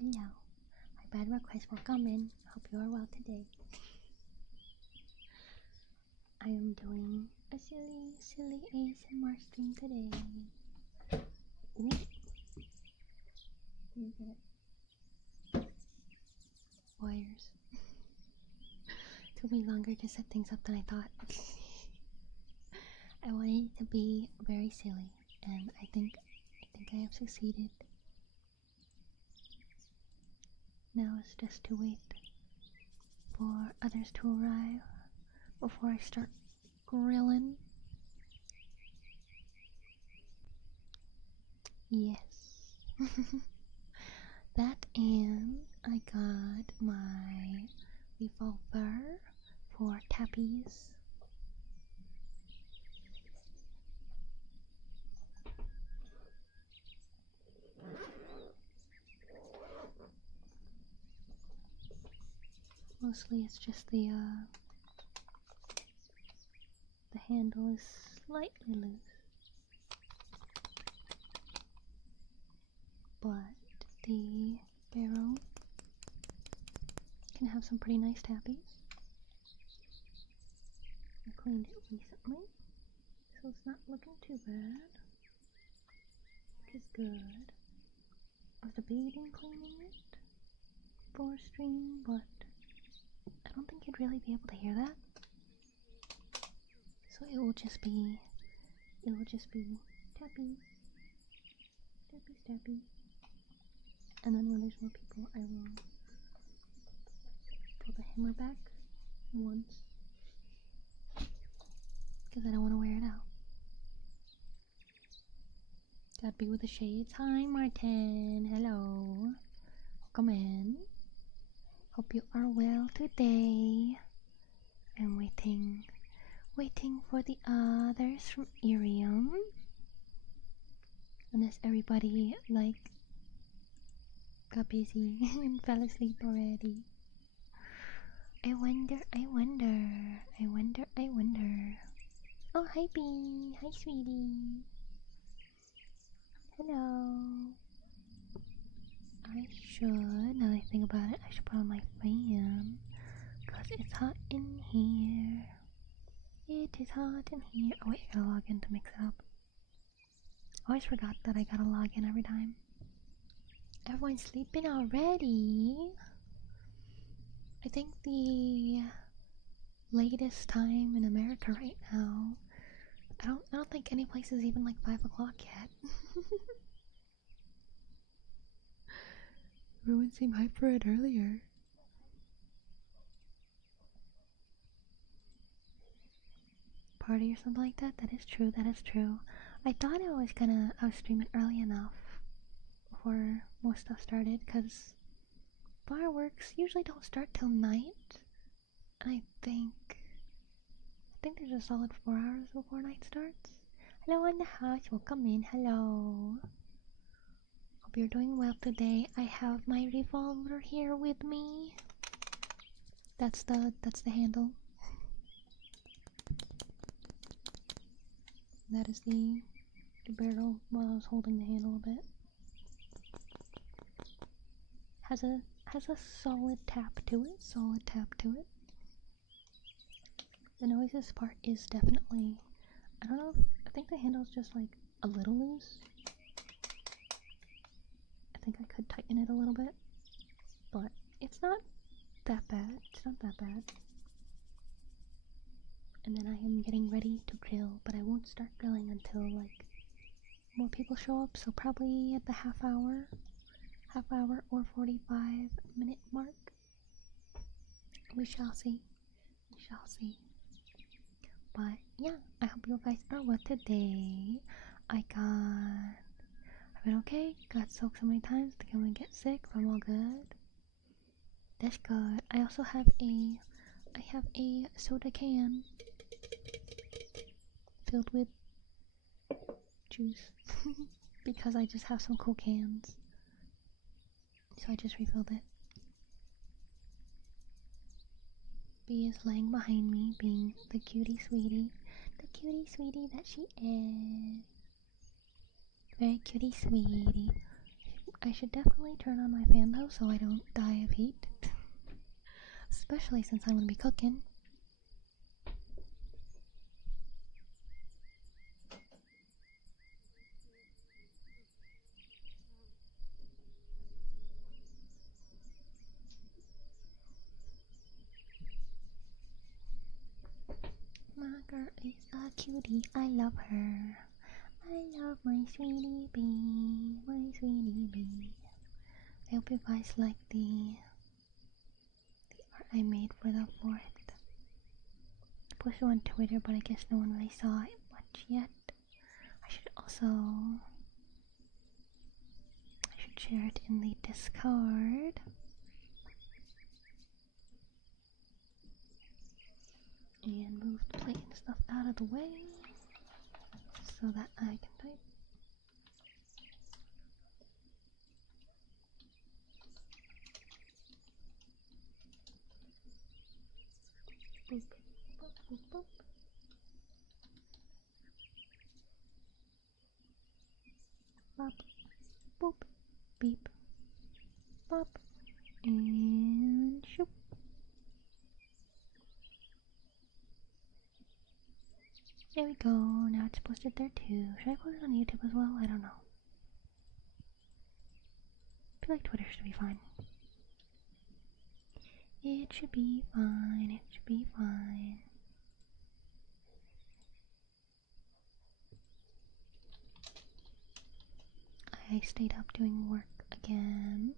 Hello. My bad request for comment. Hope you are well today. I am doing a silly ASMR stream today. You get it. Wires. Took me longer to set things up than I thought. I wanted it to be very silly, and I think I have succeeded. Now it's just to wait for others to arrive before I start grilling. Yes. That, and I got my revolver for tappies. Mostly it's just the handle is slightly loose, but the barrel can have some pretty nice tappies. I cleaned it recently, so it's not looking too bad, which is good. I was debating cleaning it for stream, but I don't think you'd really be able to hear that. So it will just be tappies, tappies. And then when there's more people, I will pull the hammer back once, because I don't want to wear it out. Gotta be with the shades. Hi Martin, hello. Welcome in. Hope you are well today. I'm waiting for the others from Irium. Unless everybody got busy and fell asleep already. I wonder. Oh, hi Bee. Hi sweetie. Hello. Now that I think about it, I should put on my fan, because it's hot in here. It is hot in here. Oh wait, I gotta log in to mix it up. I always forgot that I gotta log in every time. Everyone's sleeping already. I think the latest time in America right now, I don't think any place is even like 5 o'clock yet. Everyone seemed hyped for it earlier. Party or something like that? That is true. I thought I was streaming early enough before more stuff started, because fireworks usually don't start till night. And I think there's a solid 4 hours before night starts. Hello in the house, welcome in, hello. Hope you're doing well today. I have my revolver here with me. That's the handle. That is the barrel while I was holding the handle a bit. Has a solid tap to it. The noises part is definitely, I don't know, I think the handle's just like a little loose. I think I could tighten it a little bit, but it's not that bad. And then I am getting ready to grill, but I won't start grilling until like more people show up, so probably at the half hour or 45-minute mark. We shall see. But yeah, I hope you guys are well today. I've been okay. Got soaked so many times, think I'm gonna get sick, but I'm all good. That's good. I also have a soda can filled with juice because I just have some cool cans, so I just refilled it. Bee is laying behind me, being the cutie sweetie that she is. Very cutie sweetie. I should definitely turn on my fan though, so I don't die of heat. Especially since I'm gonna be cooking. My girl is a cutie. I love her. I love my sweetie bee. I hope you guys like the I made for the 4th. Posted on Twitter, but I guess no one really saw it much yet. I should share it in the Discord. And move the plate and stuff out of the way so that I can type. Boop, boop, boop, boop. Bop, boop, beep, bop, and shoop. There we go, now it's posted there too. Should I post it on YouTube as well? I don't know. I feel like Twitter should be fine. It should be fine, it should be fine. I stayed up doing work again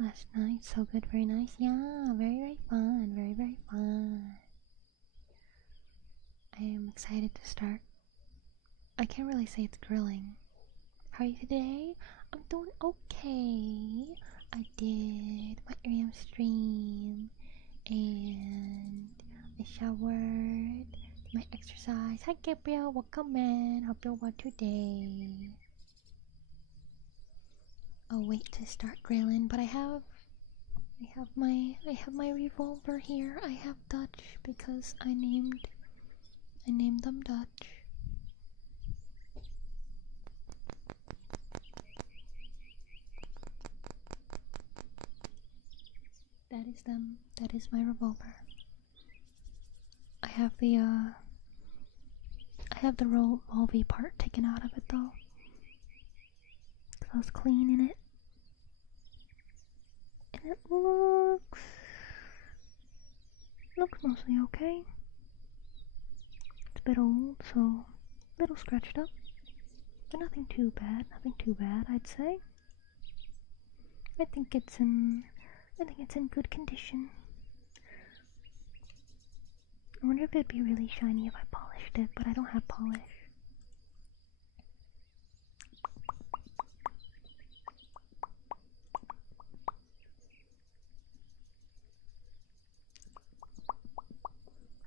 last night. So good, very nice. Yeah, very, very fun, very, very fun. I am excited to start. I can't really say it's grilling. How are you today? I'm doing okay. I did my AM stream and I showered, did my exercise. Hi Gabriel, welcome in. Hope you're well today. I'll wait to start grilling, but I have my revolver here. I have Dutch because I named them Dutch. That is them. That is my revolver. I have the revolver part taken out of it though. I was cleaning it. And it looks mostly okay. It's a bit old, so a little scratched up. But nothing too bad, I'd say. I think it's in good condition. I wonder if it'd be really shiny if I polished it, but I don't have polish.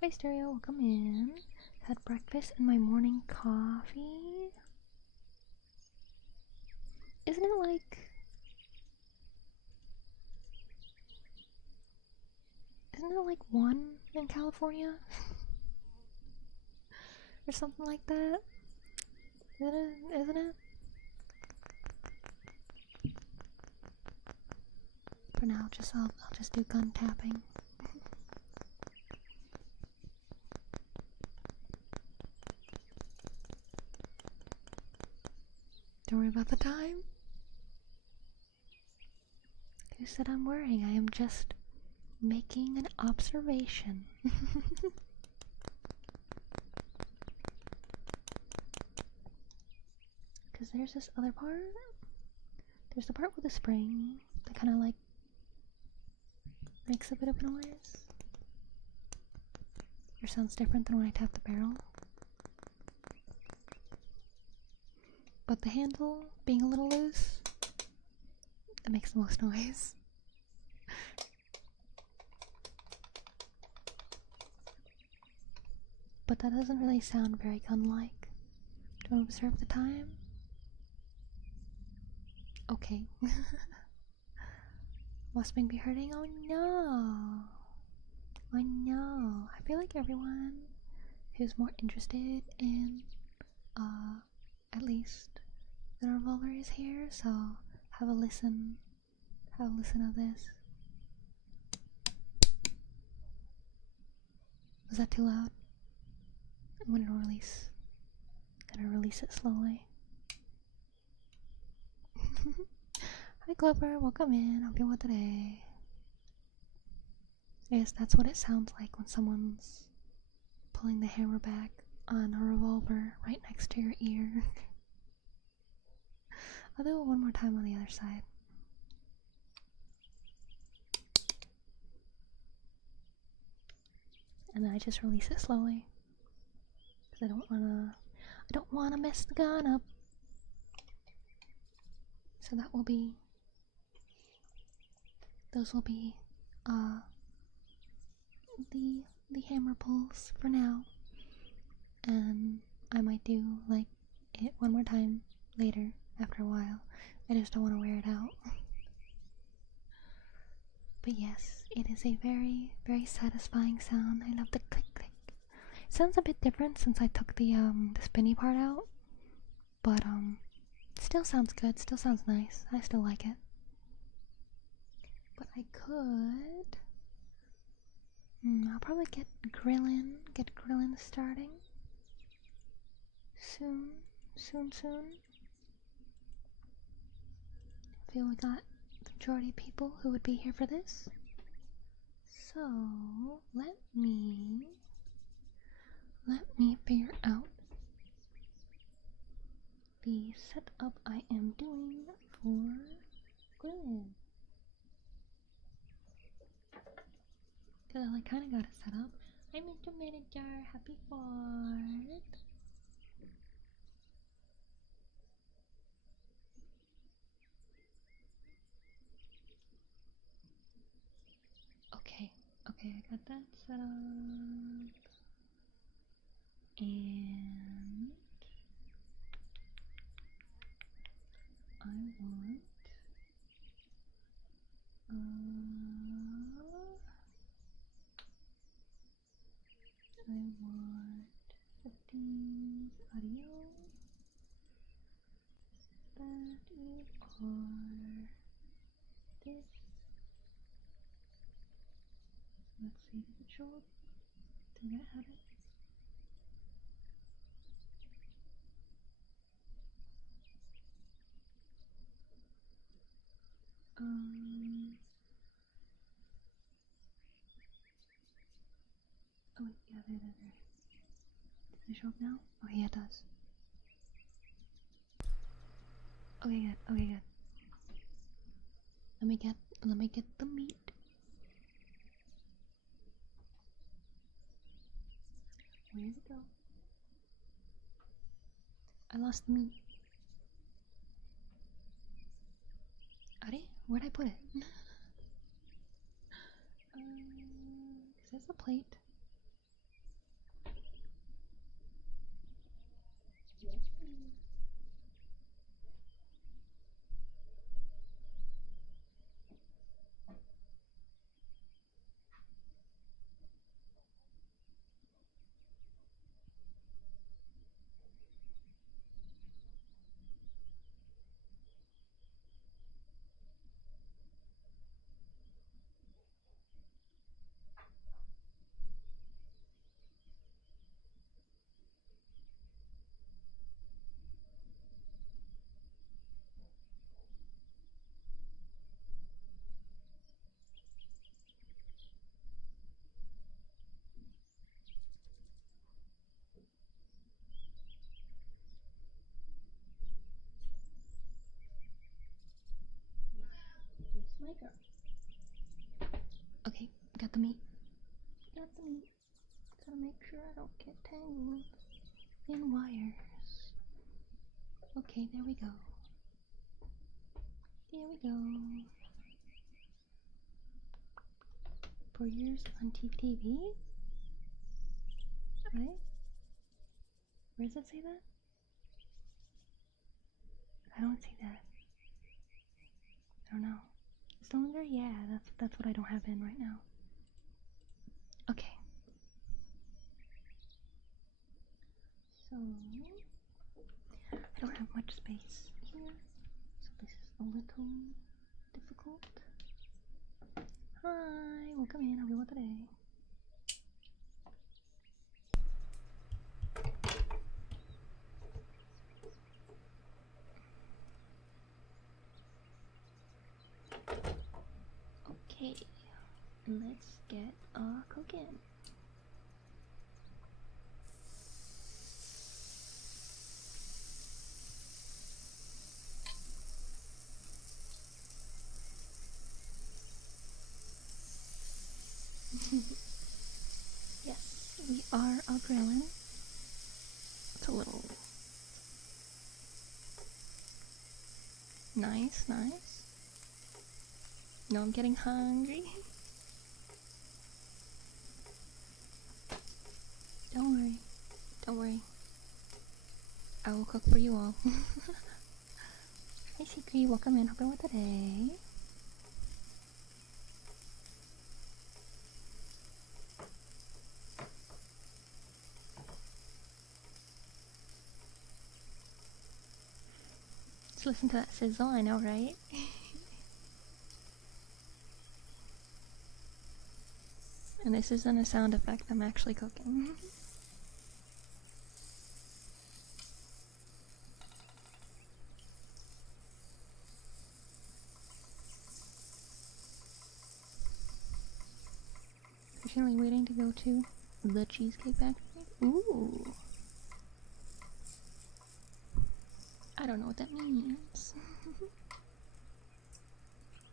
Hi Stereo, welcome in. Had breakfast and my morning coffee. Isn't it like 1 in California? Or something like that? Isn't it? For now, I'll just do gun tapping. Don't worry about the time. Who said I'm worrying? I am just making an observation. Because there's this other part. There's the part with the spring that kind of like makes a bit of noise. Or sounds different than when I tap the barrel. But the handle being a little loose, that makes the most noise. But that doesn't really sound very gun-like. Do you want to observe the time? Okay. Wasping be hurting? Oh no! Oh no! I feel like everyone who's more interested in, at least the revolver is here, so have a listen. Have a listen of this. Was that too loud? I'm gonna release. Gonna release it slowly. Hi Glover, welcome in. Hope you're well today. Yes, that's what it sounds like when someone's pulling the hammer back on a revolver right next to your ear. I'll do it one more time on the other side. and then I just release it slowly. Because I don't wanna mess the gun up. So that will be, those will be, the hammer pulls for now. And I might do, like, it one more time later, after a while. I just don't want to wear it out. But yes, it is a very, very satisfying sound. I love the click click. It sounds a bit different since I took the spinny part out. But, still sounds good, still sounds nice. I still like it. But I could... I'll probably get grillin starting. Soon. I feel we got the majority of people who would be here for this. So, let me figure out the setup I am doing for grilling. Cause I kinda got it set up. Hi Mr. Manager, happy fart. Okay, I got that set up. And I want I want 15 audio. That is our this. Let's see, does it show up? Did that have it? Oh wait, yeah, there. Does it show up now? Oh yeah, it does. Okay, good. Let me get the meat. Where did it go? I lost the meat. Where'd I put it? Is this a plate? Yes, please. Yes, my girl. Okay, got the meat. Gotta make sure I don't get tangled in wires. Okay, there we go. For years on TV? Right? Where does it say that? I don't see that. I don't know. Cylinder? Yeah, that's what I don't have in right now. Okay. So I don't have much space here, so this is a little difficult. Hi, welcome in. How are you today? Okay, let's get cooking. Yes. are grilling. It's a little nice. No, I'm getting hungry. Don't worry. I will cook for you all. Hi Secret, welcome in. Hope you're with today. Let's listen to that sizzle, I know, right? And this isn't a sound effect, I'm actually cooking. Patiently waiting to go to the Cheesecake Factory. Ooh. I don't know what that means.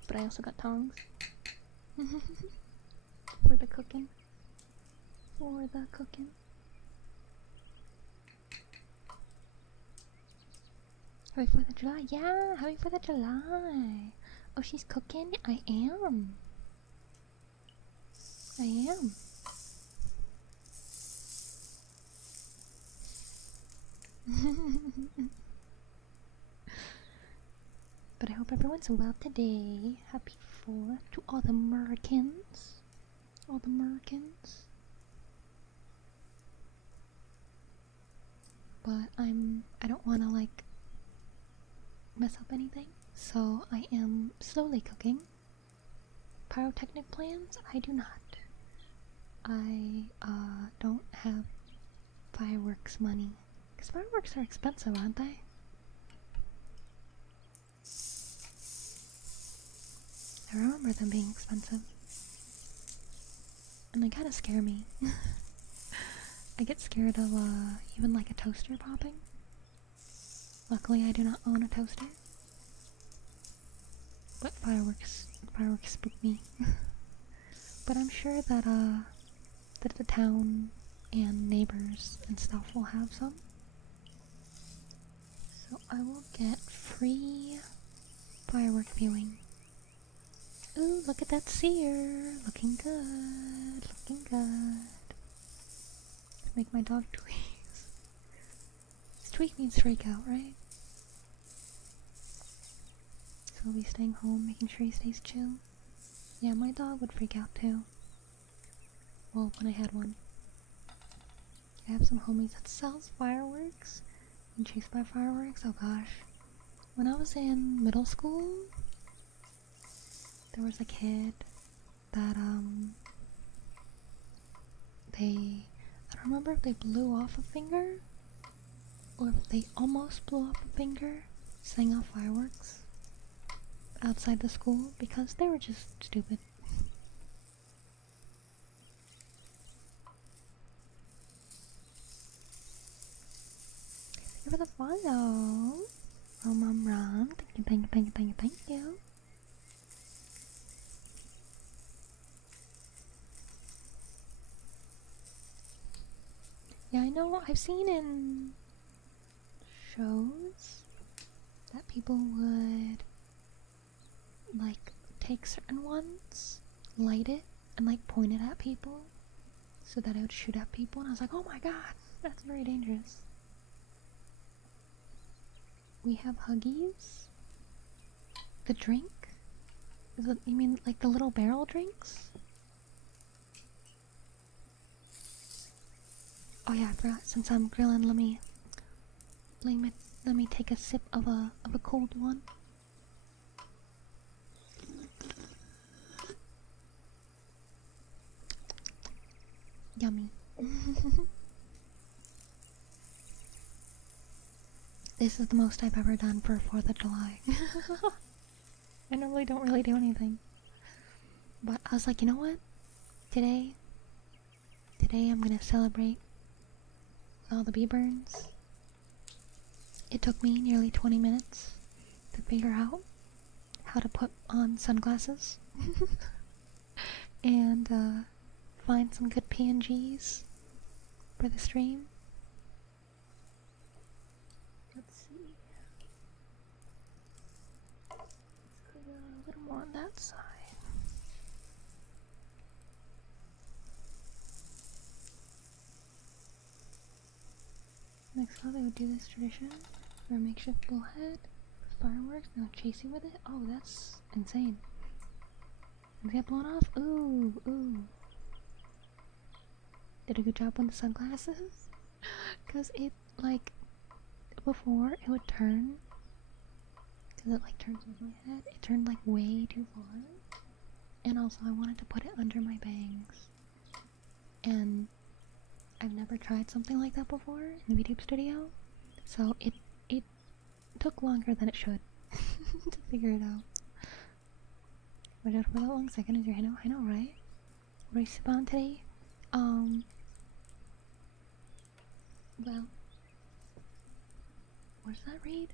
But I also got tongs. For the cooking. Happy 4th of July. Yeah, happy 4th of July. Oh, she's cooking? I am. But I hope everyone's well today. Happy 4th to all the Americans. But I don't want to like mess up anything, so I am slowly cooking. Pyrotechnic plans? I do not. I don't have fireworks money. Because fireworks are expensive, aren't they? I remember them being expensive. And they kind of scare me. I get scared of even like a toaster popping. Luckily I do not own a toaster. But fireworks spook me. But I'm sure that that the town and neighbors and stuff will have some. So I will get free firework viewing. Ooh, look at that sear. Looking good. Make my dog tweeze. Tweak means freak out, right? So I'll be staying home, making sure he stays chill. Yeah, my dog would freak out too. Well, when I had one. I have some homies that sells fireworks and chased by fireworks. Oh gosh. When I was in middle school, there was a kid that I don't remember if they blew off a finger or if they almost blew off a finger setting off fireworks outside the school because they were just stupid. Thank you for the follow. Ram. Thank you. Yeah, I know, I've seen in shows that people would like take certain ones, light it, and like point it at people so that it would shoot at people, and I was like, oh my god, that's very dangerous. We have Huggies. The drink? You mean like the little barrel drinks? Oh yeah, I forgot. Since I'm grilling, let me take a sip of a cold one. Yummy. This is the most I've ever done for 4th of July. I normally don't really do anything. But I was like, you know what? Today I'm gonna celebrate all the Beaberns. It took me nearly 20 minutes to figure out how to put on sunglasses and find some good PNGs for the stream. Let's see. Let's go a little more on that side. Next thought I would do this tradition for a makeshift bullhead with fireworks, now chase you with it. Oh, that's insane. Does it get blown off? Ooh, ooh. Did a good job on the sunglasses. Cause it, like, before it would turn, cause it like turns over my head, it turned like way too far. And also I wanted to put it under my bangs. And I've never tried something like that before in the VTube studio. So it took longer than it should to figure it out. But just for that long second is your I know, right? What do you sip on today? Well, what does that read?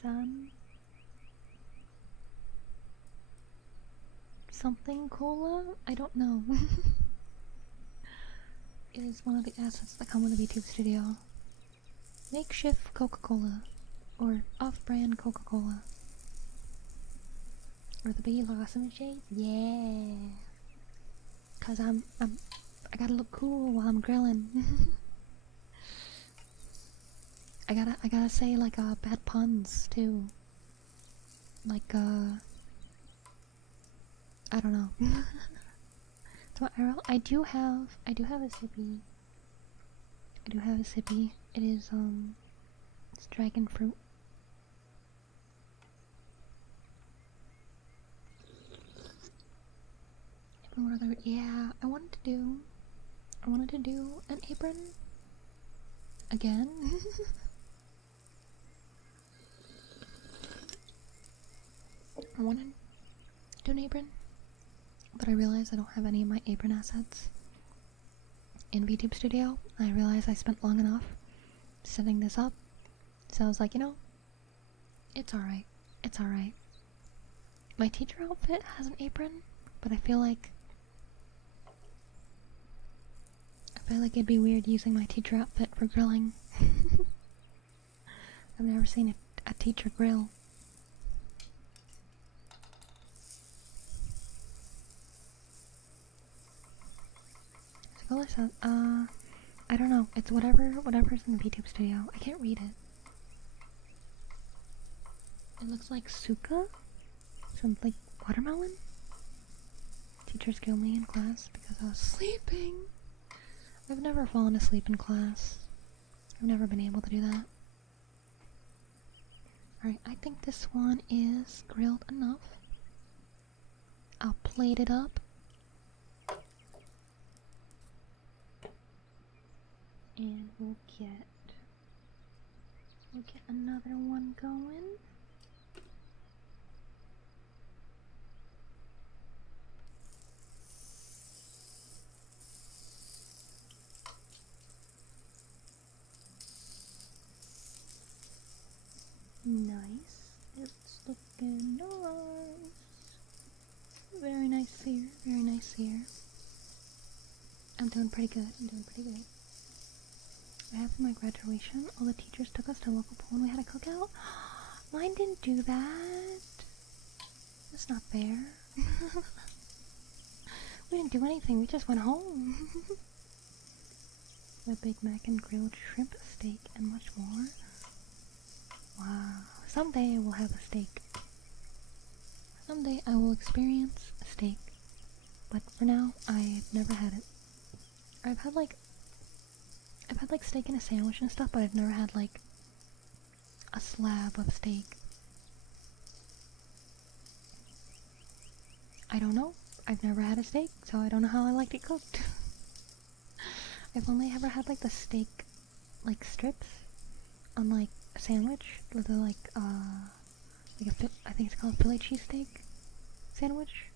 Sun something cola? I don't know. It is one of the assets that come with the VTube studio. Makeshift Coca-Cola, or off-brand Coca-Cola, or the Beaberns shade. Yeah, cause I gotta look cool while I'm grilling. I gotta say like bad puns too. Like I don't know. So I do have a sippy. I do have a sippy. It is it's dragon fruit. And what other? Yeah, I wanted to do an apron again. I wanted to do an apron, but I realized I don't have any of my apron assets in VTube Studio. I realized I spent long enough setting this up, so I was like, you know, it's alright. It's alright. My teacher outfit has an apron, but I feel like it'd be weird using my teacher outfit for grilling. I've never seen a teacher grill. I don't know. It's whatever's in the VTube studio. I can't read it. It looks like suka? Some like watermelon? Teachers kill me in class because I was sleeping. I've never fallen asleep in class. I've never been able to do that. Alright, I think this one is grilled enough. I'll plate it up. And we'll get another one going. Nice. It's looking nice. Very nice here. Very nice here. I'm doing pretty good. I have my graduation. All the teachers took us to a local pool and we had a cookout. Mine didn't do that. That's not fair. We didn't do anything. We just went home. A Big Mac and grilled shrimp steak and much more. Wow. Someday I will have a steak. Someday I will experience a steak. But for now, I've never had it. I've had like steak in a sandwich and stuff, but I've never had like a slab of steak. I don't know. I've never had a steak, so I don't know how I liked it cooked. I've only ever had like the steak, like strips on like a sandwich with a I think it's called Philly cheesesteak sandwich.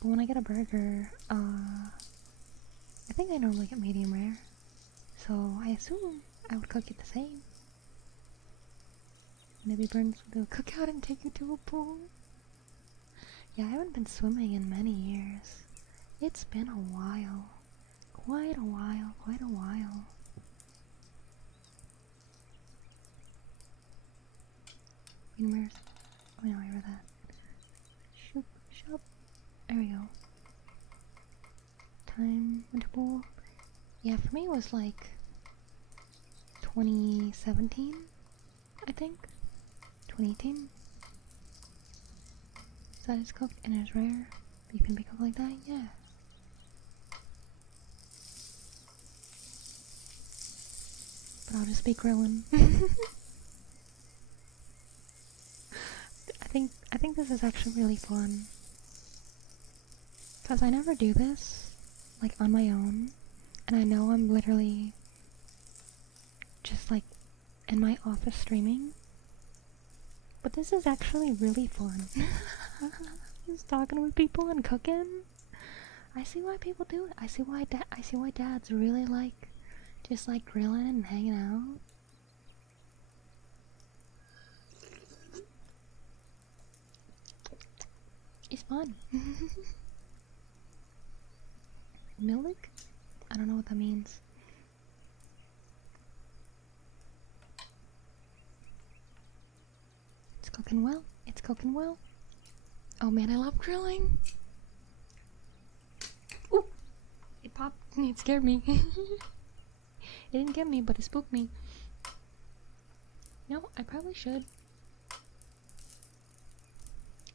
But when I get a burger, I think I normally get medium rare, so I assume I would cook it the same. Maybe Beaberns will do a cookout and take you to a pool. Yeah, I haven't been swimming in many years. It's been a while. Quite a while, quite a while. Where's... Oh no, I read that. Shoop, shop. There we go. Time interval. Yeah, for me it was like 2017, I think. 2018. So that is cooked and it's rare. You can be cooked like that, yeah. But I'll just be grilling. I think this is actually really fun. Cause I never do this, like, on my own. And I know I'm literally just, like, in my office streaming. But this is actually really fun. Just talking with people and cooking. I see why people do it. I see why dads really like just like grilling and hanging out. It's fun. Milk? I don't know what that means. It's cooking well. It's cooking well. Oh man, I love grilling. Ooh! It popped. It scared me. It didn't get me, but it spooked me. No, I probably should.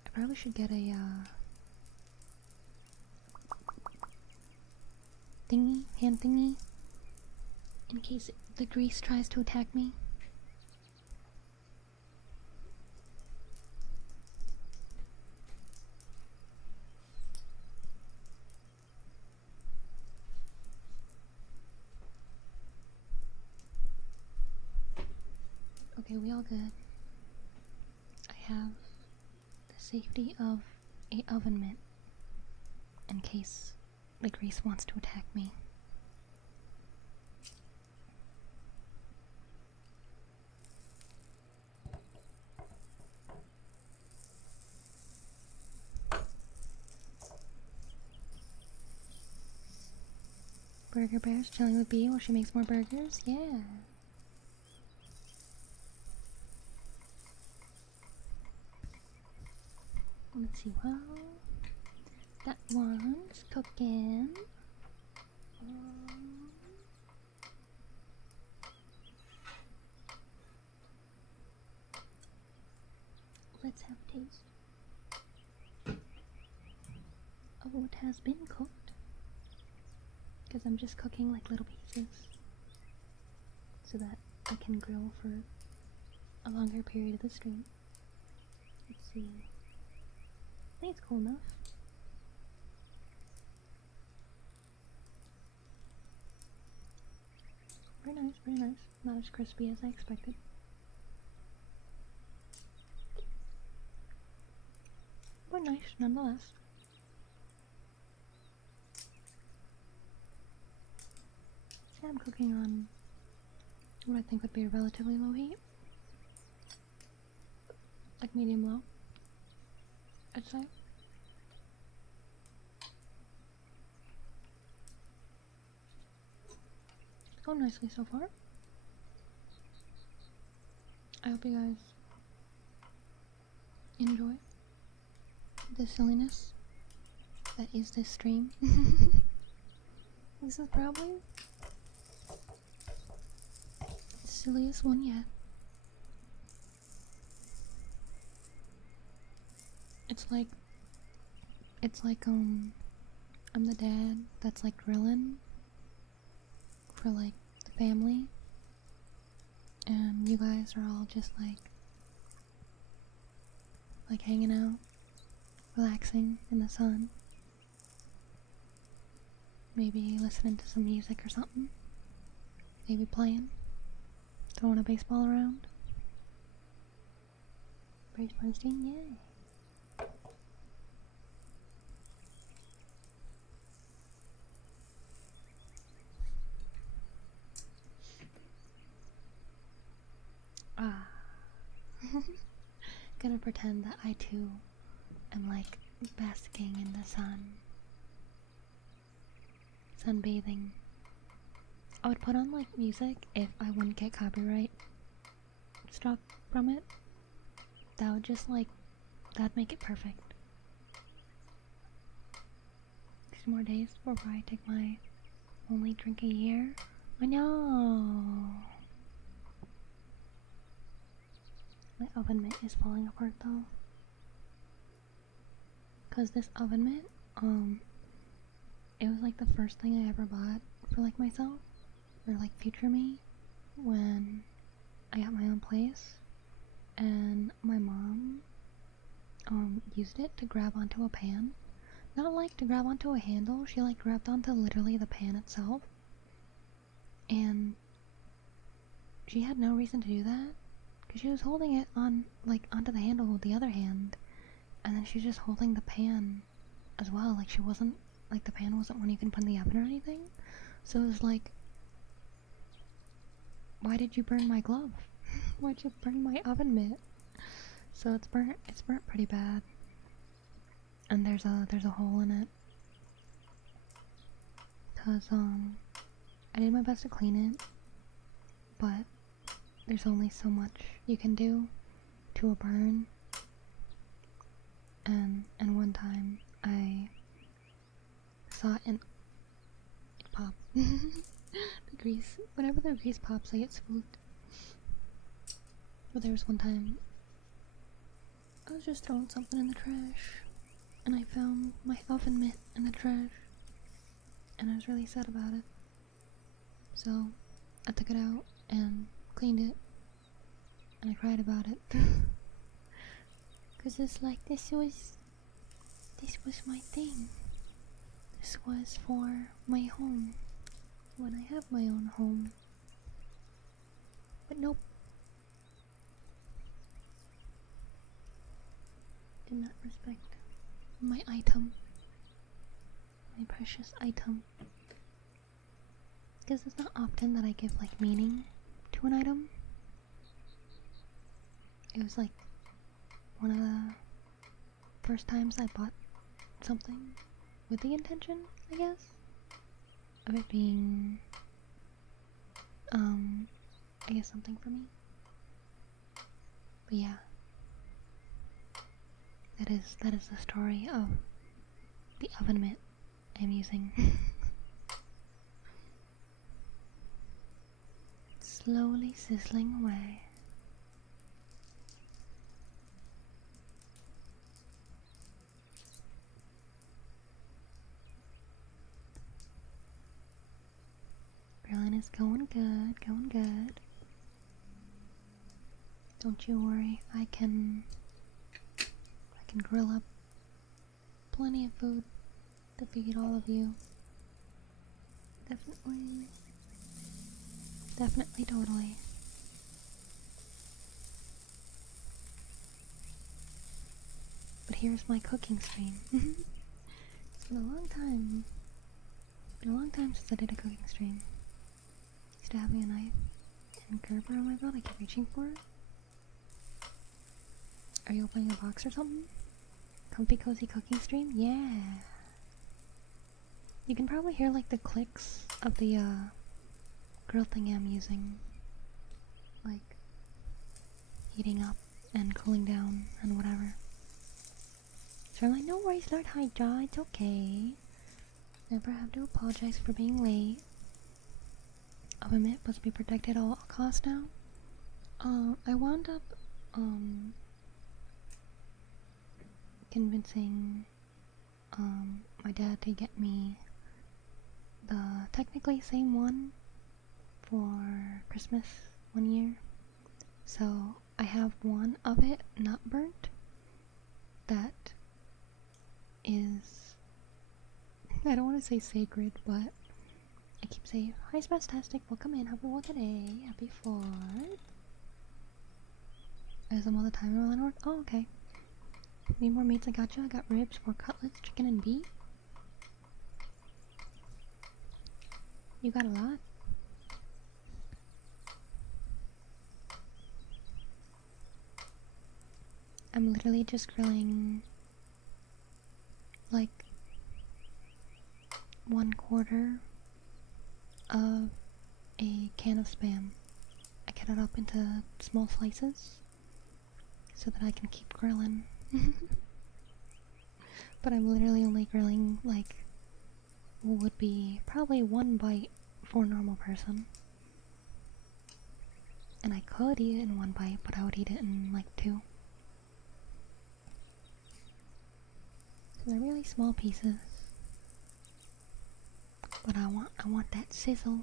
I probably should get a, thingy, hand thingy, in case the grease tries to attack me. Okay, we all good. I have the safety of a oven mitt in case the grease wants to attack me. Burger Bears chilling with Bea while she makes more burgers? Yeah. Let's see, well, that one's cooking. Let's have a taste. Oh, it has been cooked. Because I'm just cooking like little pieces so that I can grill for a longer period of the stream. Let's see. I think it's cool enough. Very nice, very nice. Not as crispy as I expected. But nice, nonetheless. See, I'm cooking on what I think would be a relatively low heat. Like medium low, I'd say. It's going nicely so far. I hope you guys enjoy the silliness that is this stream. This is probably the silliest one yet. It's like I'm the dad that's like grilling for like the family, and you guys are all just like hanging out, relaxing in the sun, maybe listening to some music or something, maybe playing, throwing a baseball around. Praise Springsteen, yay! Gonna pretend that I too am like basking in the sun. sunbathing. I would put on like music if I wouldn't get copyright struck from it. That would just like, that'd make it perfect. 2 more days before I take my only drink a year. I know. My oven mitt is falling apart though. Cause this oven mitt, it was like the first thing I ever bought for like myself, or like future me, when I got my own place, and my mom, used it to grab onto a pan. Not like to grab onto a handle, she like grabbed onto literally the pan itself. And she had no reason to do that, because she was holding it on, like, onto the handle with the other hand, and then she was just holding the pan as well. Like, she wasn't, like, the pan wasn't one you can put in the oven or anything. So it was like, why did you burn my glove? Why'd you burn my oven mitt? So it's burnt pretty bad. And there's a hole in it. Cause, I did my best to clean it, but there's only so much you can do to a burn. And one time I saw it pop. The grease, whenever the grease pops, I get spooked. But there was one time I was just throwing something in the trash, and I found my oven mitt in the trash, and I was really sad about it. So I took it out and cleaned it, and I cried about it. Cause it's like, this was my thing. This was for my home, when I have my own home. But nope. Did not respect my item. My precious item. Because it's not often that I give like meaning to an item. It was like one of the first times I bought something with the intention, I guess, of it being, I guess something for me. But yeah, that is the story of the oven mitt I'm using. Slowly sizzling away. Grilling is going good, going good. Don't you worry, I can grill up plenty of food to feed all of you. Definitely, totally. But here's my cooking stream. It's been a long time. Since I did a cooking stream. Used to having a knife and Gerber on my belt. I keep reaching for it. Are you opening a box or something? Comfy cozy cooking stream? Yeah. You can probably hear like the clicks of the grill thing I'm using. Like heating up and cooling down and whatever. So I'm like, no worries, Lord Hydra, it's okay. Never have to apologize for being late. Oven mitt must be protected at all costs now. I wound up convincing my dad to get me the technically same one for Christmas one year. So I have one of it not burnt that is, I don't want to say sacred, but I keep saying, hi Spastastic, welcome in, happy one today, happy 4th. As I'm all the time around work. Oh, okay. Need more meats? I got you. I got ribs, pork cutlets, chicken, and beef. You got a lot. I'm literally just grilling like 1/4 of a can of Spam. I cut it up into small slices so that I can keep grilling. But I'm literally only grilling like what would be probably 1 bite for a normal person. And I could eat it in 1 bite, but I would eat it in like 2. So they're really small pieces. But I want that sizzle.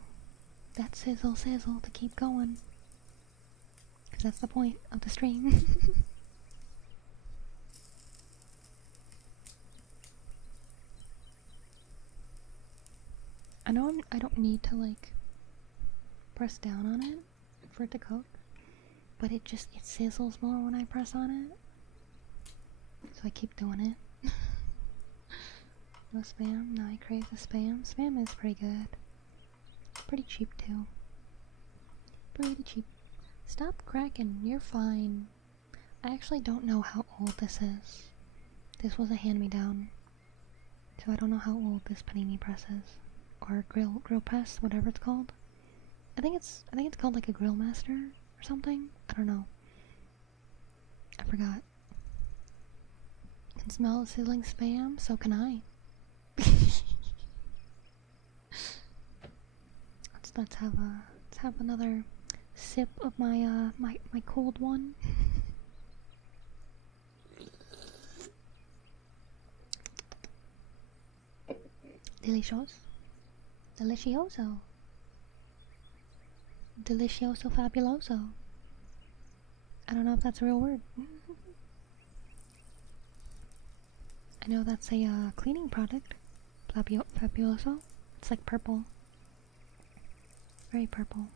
That sizzle to keep going. Because that's the point of the stream. I know I don't need to like press down on it for it to cook, but it sizzles more when I press on it. So I keep doing it. No Spam. No, I crave the Spam. Spam is pretty good. Pretty cheap too. Pretty cheap. Stop cracking. You're fine. I actually don't know how old this is. This was a hand-me-down. So I don't know how old this panini press is. Or grill press, whatever it's called. I think it's called like a grill master or something. I don't know. I forgot. I can smell the sizzling Spam, so can I. let's have another sip of my my cold one. Delicious. Delicioso. Delicioso fabuloso. I don't know if that's a real word. I know that's a cleaning product. Fabuloso. It's like purple. Very purple.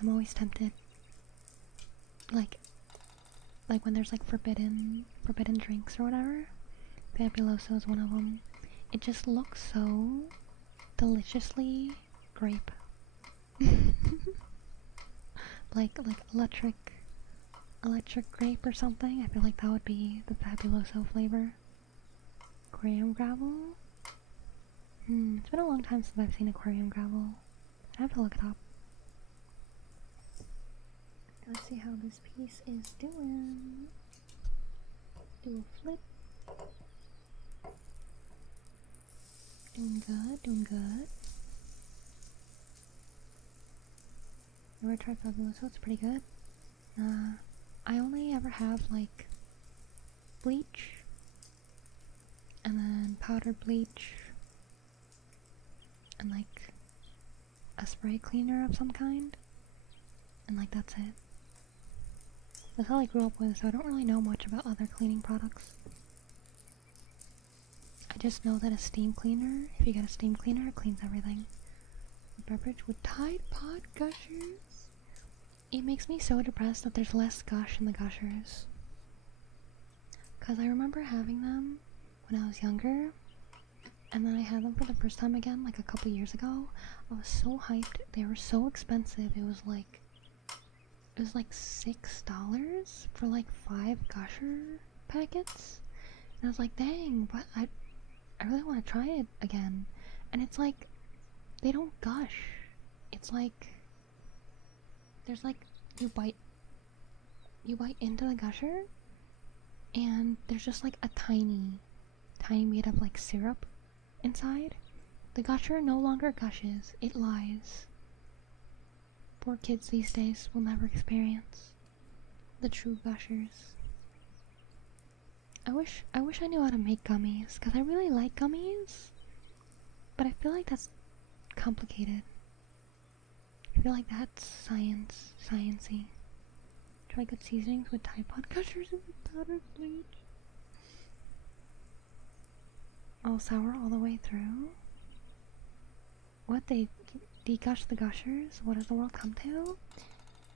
I'm always tempted. Like when there's like forbidden drinks or whatever. Fabuloso is one of them. It just looks so deliciously grape. like electric grape or something. I feel like that would be the Fabuloso flavor. Graham gravel? It's been a long time since I've seen aquarium gravel. I have to look it up. Let's see how this piece is doing. Do a flip. Doing good, doing good. Never tried Fabuloso, it's pretty good. I only ever have like bleach and then powdered bleach and like a spray cleaner of some kind, and like that's it. That's all I grew up with, so I don't really know much about other cleaning products. I just know that a steam cleaner, if you get a steam cleaner, it cleans everything. A beverage with Tide Pod Gushers? It makes me so depressed that there's less gush in the gushers. Cause I remember having them when I was younger, and then I had them for the first time again like a couple years ago. I was so hyped. They were so expensive. It was like $6 for like 5 gusher packets. And I was like, dang, but I really want to try it again. And it's like, they don't gush. It's like, there's like, you bite into the gusher, and there's just like a tiny bit of like syrup inside. The gusher no longer gushes, it lies. Poor kids these days will never experience the true gushers. I wish I knew how to make gummies, because I really like gummies, but I feel like that's complicated. I feel like that's sciencey. Try good seasonings with Tide Pod gushers and powdered bleach. All sour all the way through? What, they degush the gushers? What does the world come to?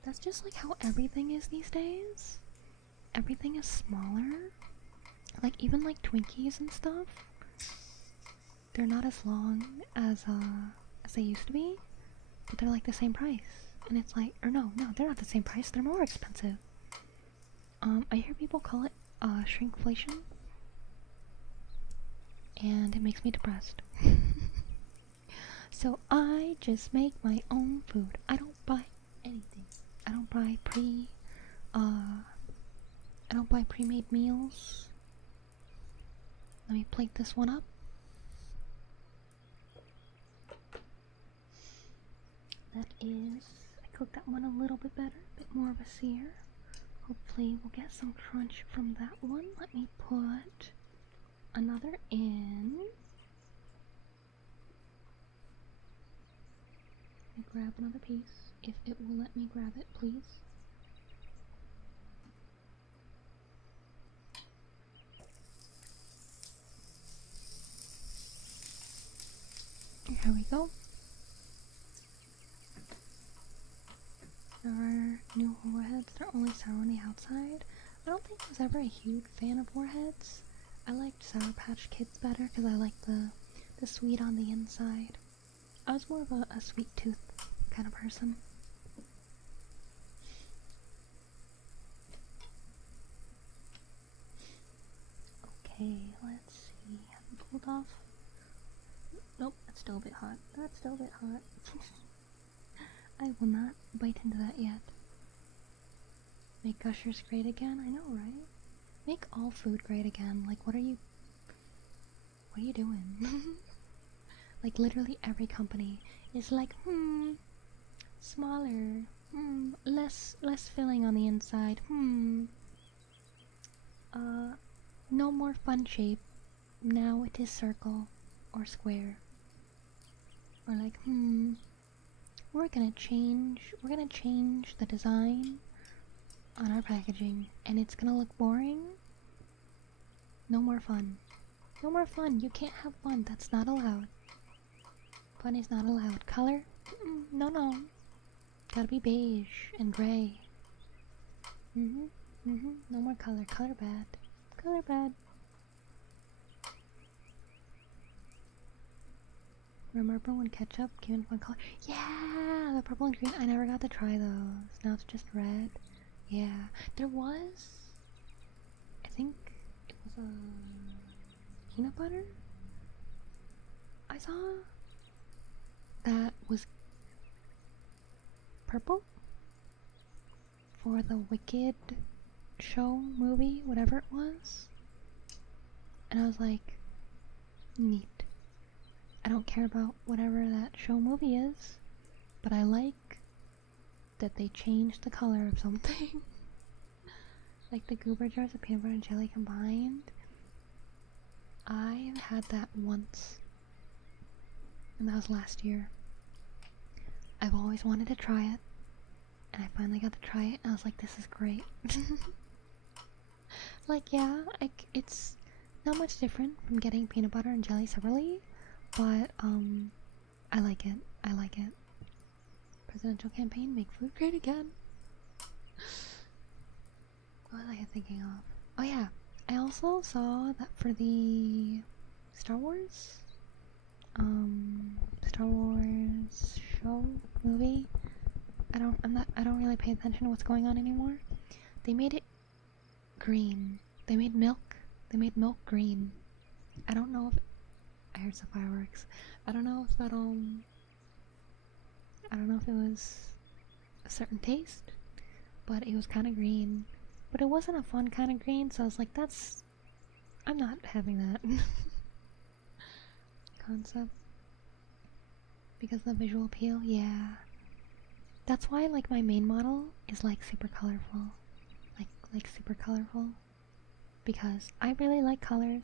That's just like how everything is these days. Everything is smaller. Like, even like Twinkies and stuff, they're not as long as they used to be, but they're like the same price. And it's like, or no, they're not the same price, they're more expensive. I hear people call it shrinkflation, and it makes me depressed. So I just make my own food. I don't buy anything. I don't buy pre-made meals. Let me plate this one up. That is, I cooked that one a little bit better, a bit more of a sear. Hopefully we'll get some crunch from that one. Let me put another in. Let me grab another piece, if it will let me grab it, please. Here we go. There are new warheads. They're only sour on the outside. I don't think I was ever a huge fan of warheads. I liked Sour Patch Kids better because I liked the sweet on the inside. I was more of a sweet tooth kind of person. Okay, let's see. Haven't pulled off. Nope, that's still a bit hot. That's still a bit hot. I will not bite into that yet. Make Gushers great again? I know, right? Make all food great again. Like, what are you doing? Like, literally every company is like, smaller, less filling on the inside, no more fun shape. Now it is circle or square. Or like, we're gonna change the design on our packaging and it's gonna look boring. No more fun. No more fun. You can't have fun. That's not allowed. Fun is not allowed. Color? No. Gotta be beige and gray. No more color. Color bad. Color bad. Remember when ketchup came in one color? Yeah, the purple and green. I never got to try those. Now it's just red. Yeah, there was. I think it was a peanut butter. I saw that was purple for the Wicked show, movie, whatever it was. And I was like, neat. I don't care about whatever that show movie is, but I like that they changed the color of something. Like the goober jars of peanut butter and jelly combined. I've had that once, and that was last year. I've always wanted to try it, and I finally got to try it, and I was like, this is great. Like, yeah, it's not much different from getting peanut butter and jelly separately, but, I like it. I like it. Presidential campaign, make food great again. What was I thinking of? Oh yeah, I also saw that for the Star Wars show, movie. I don't really pay attention to what's going on anymore. They made it green. They made milk green. I don't know if I heard some fireworks. I don't know if that I don't know if it was a certain taste, but it was kind of green. But it wasn't a fun kind of green, so I was like, I'm not having that concept. Because the visual appeal, yeah. That's why, like, my main model is, like, super colorful. Like super colorful. Because I really like colors.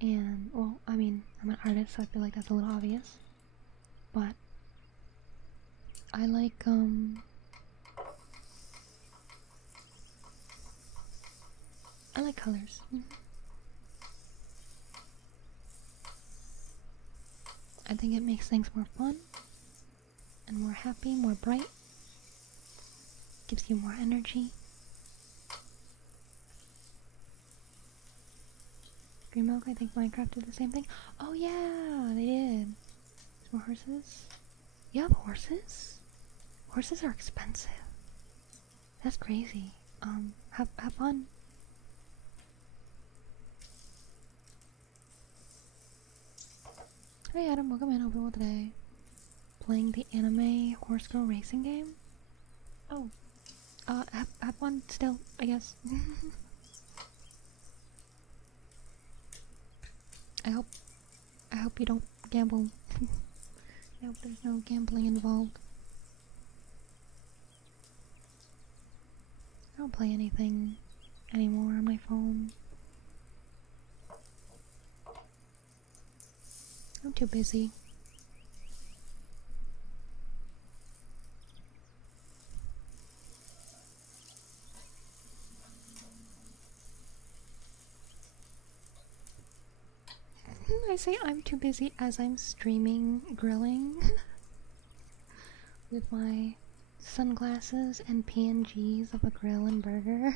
And, well, I mean, I'm an artist, so I feel like that's a little obvious. But I like, I like colors. I think it makes things more fun and more happy, more bright. Gives you more energy. Green milk, I think Minecraft did the same thing. Oh yeah, they did. There's more horses. You have horses? Horses are expensive. That's crazy. Have fun. Hey Adam, welcome in. Hope you're well today. playing the anime Horse Girl Racing game. Oh, have one still, I guess. I hope you don't gamble. I hope there's no gambling involved. I don't play anything anymore on my phone. I'm too busy. I say I'm too busy as I'm streaming grilling with my sunglasses and PNGs of a grill and burger.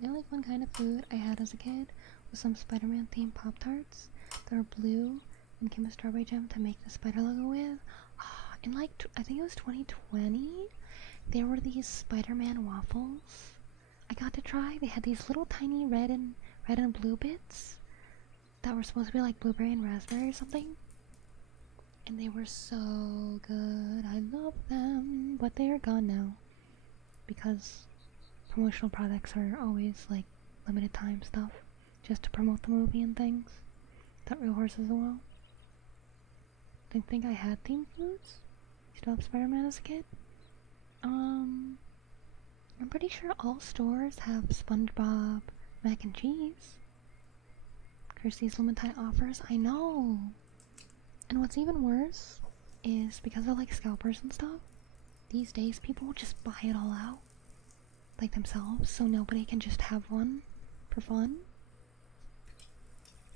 The only one kind of food I had as a kid was some Spider-Man themed Pop-Tarts that were blue and came with strawberry jam to make the spider logo with. In like, I think it was 2020, there were these Spider-Man waffles I got to try. They had these little tiny red and blue bits that were supposed to be like blueberry and raspberry or something. And they were so good. I love them, but they are gone now because promotional products are always like limited time stuff just to promote the movie and things. That Real Horses as well. Didn't think I had themed foods. Still have Spider-Man as a kid. I'm pretty sure all stores have SpongeBob mac and cheese. Kirsty's limited offers. I know. And what's even worse is because of like scalpers and stuff, these days people just buy it all out, like themselves, so nobody can just have one for fun.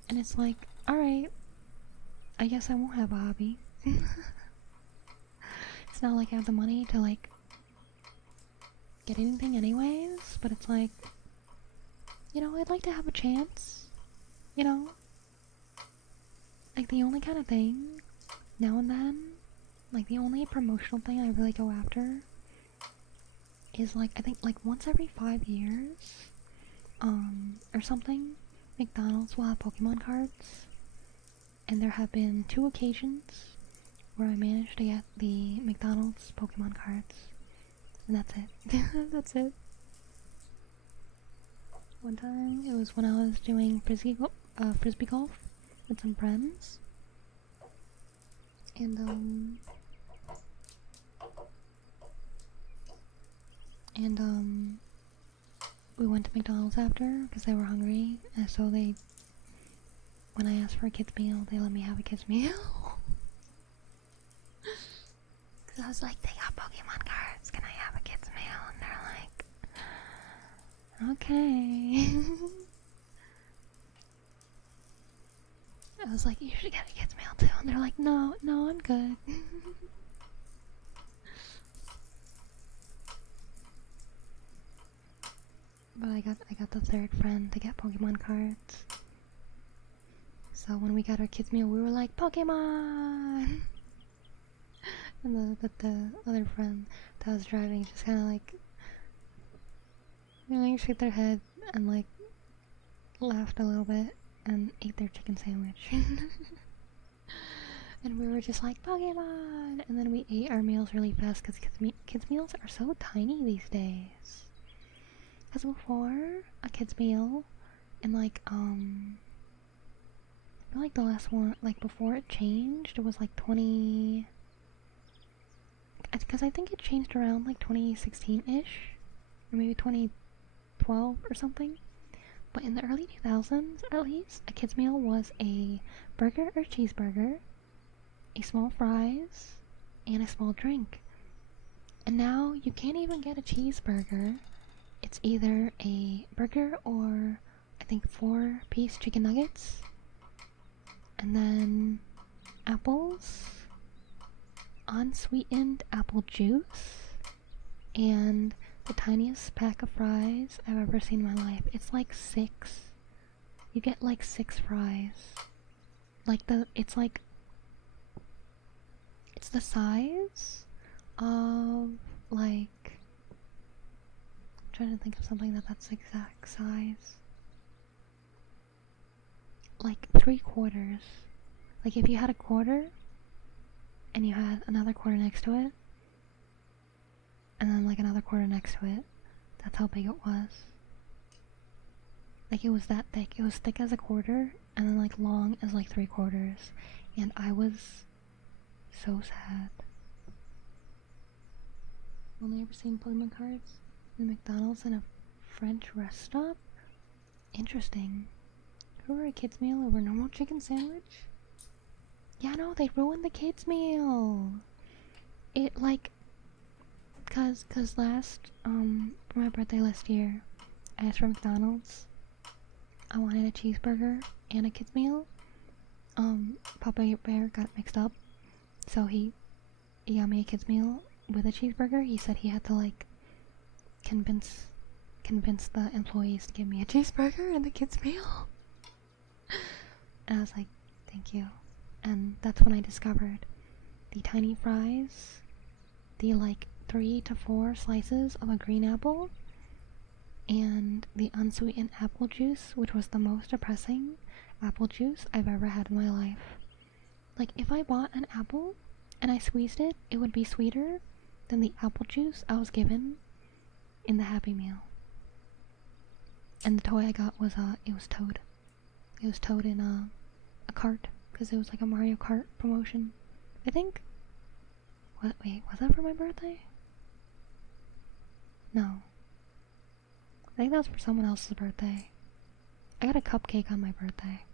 And it's like, alright, I guess I won't have a hobby. It's not like I have the money to like get anything anyways, but it's like, you know, I'd like to have a chance, you know? Like the only kind of thing, now and then, like the only promotional thing I really go after is like, I think like once every 5 years, or something, McDonald's will have Pokemon cards. And there have been 2 occasions where I managed to get the McDonald's Pokemon cards. And that's it. That's it. One time, it was when I was doing frisbee golf with some friends. And we went to McDonald's after because they were hungry, and so when I asked for a kid's meal, they let me have a kid's meal. Cause I was like, they got Pokemon cards, can I have a kid's meal? And they're like, okay. I was like, you should get a kid's meal too. And they're like, no, I'm good. But I got the third friend to get Pokemon cards. So when we got our kids' meal, we were like, Pokemon! And the other friend that was driving just kind of like, you know, shook their head and like laughed a little bit and ate their chicken sandwich. And we were just like, Pokemon! And then we ate our meals really fast because kids' meals are so tiny these days. Because before, a kid's meal, and like, I feel like the last one, like before it changed, it was like 20, because I think it changed around like 2016-ish, or maybe 2012 or something. But in the early 2000s, at least, a kid's meal was a burger or cheeseburger, a small fries, and a small drink. And now you can't even get a cheeseburger. It's either a burger or I think 4-piece chicken nuggets, and then apples, unsweetened apple juice, and the tiniest pack of fries I've ever seen in my life. It's like 6. You get like 6 fries. Like it's the size of like, I'm trying to think of something that's the exact size. Like 3/4 Like if you had a quarter and you had another quarter next to it, and then like another quarter next to it, that's how big it was. Like it was that thick. It was thick as a quarter and then like long as like 3/4. And I was so sad. Only ever seen employment cards in McDonald's and a French rest stop? Interesting. Over a kid's meal over a normal chicken sandwich? Yeah, no, they ruined the kids' meal. It like, cause last, for my birthday last year, I asked for McDonald's. I wanted a cheeseburger and a kid's meal. Papa Bear got it mixed up, so he got me a kid's meal with a cheeseburger. He said he had to like convince the employees to give me a cheeseburger and the kids' meal. And I was like, thank you. And that's when I discovered the tiny fries, the like 3 to 4 slices of a green apple, and the unsweetened apple juice, which was the most depressing apple juice I've ever had in my life. Like, if I bought an apple and I squeezed it, it would be sweeter than the apple juice I was given in the Happy Meal. And the toy I got was, it was Toad. It was Toad in a cart, because it was like a Mario Kart promotion. I think... Wait, was that for my birthday? No. I think that was for someone else's birthday. I got a cupcake on my birthday.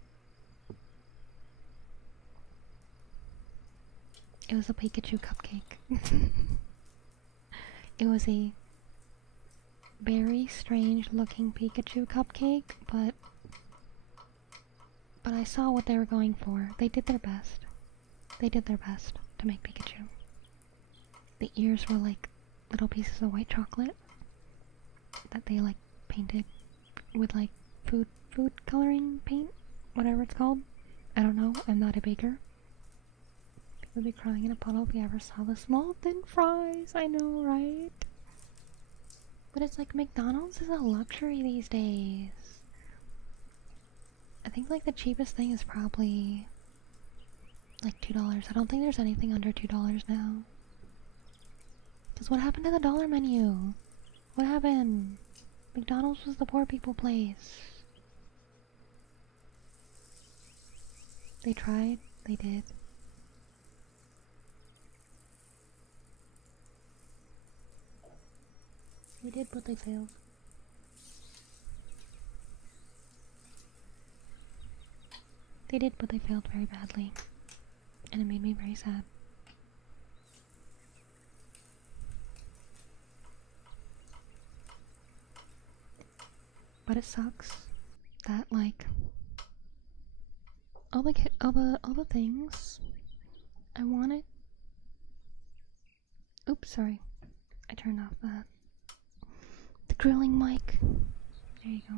It was a Pikachu cupcake. It was a very strange looking Pikachu cupcake, but I saw what they were going for. They did their best. They did their best to make Pikachu. The ears were like little pieces of white chocolate that they like painted with like food coloring paint, whatever it's called. I don't know, I'm not a baker. People would be crying in a puddle if you ever saw the small thin fries. I know, right? But it's like McDonald's is a luxury these days. I think like the cheapest thing is probably like $2. I don't think there's anything under $2 now. Cause what happened to the dollar menu? What happened? McDonald's was the poor people place. They tried, they did. They did, but they failed. They did, but they failed very badly. And it made me very sad. But it sucks that like all the things I wanted. Oops, sorry. I turned off the grilling mic. There you go.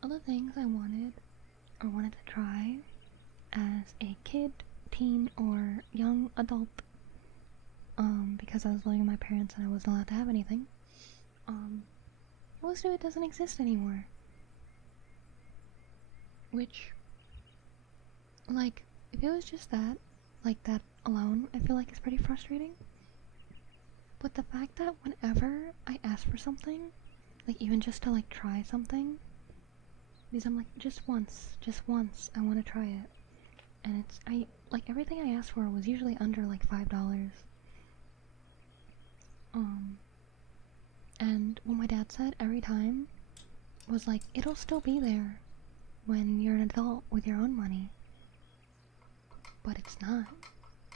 All the things I wanted or wanted to try as a kid, teen, or young adult, because I was living with my parents and I wasn't allowed to have anything, most of it doesn't exist anymore. Which, like, if it was just that, like that alone, I feel like it's pretty frustrating. But the fact that whenever I ask for something, like even just to like try something, because I'm like, just once, I want to try it. And like everything I asked for was usually under like $5. And what my dad said every time was like, it'll still be there when you're an adult with your own money. But it's not.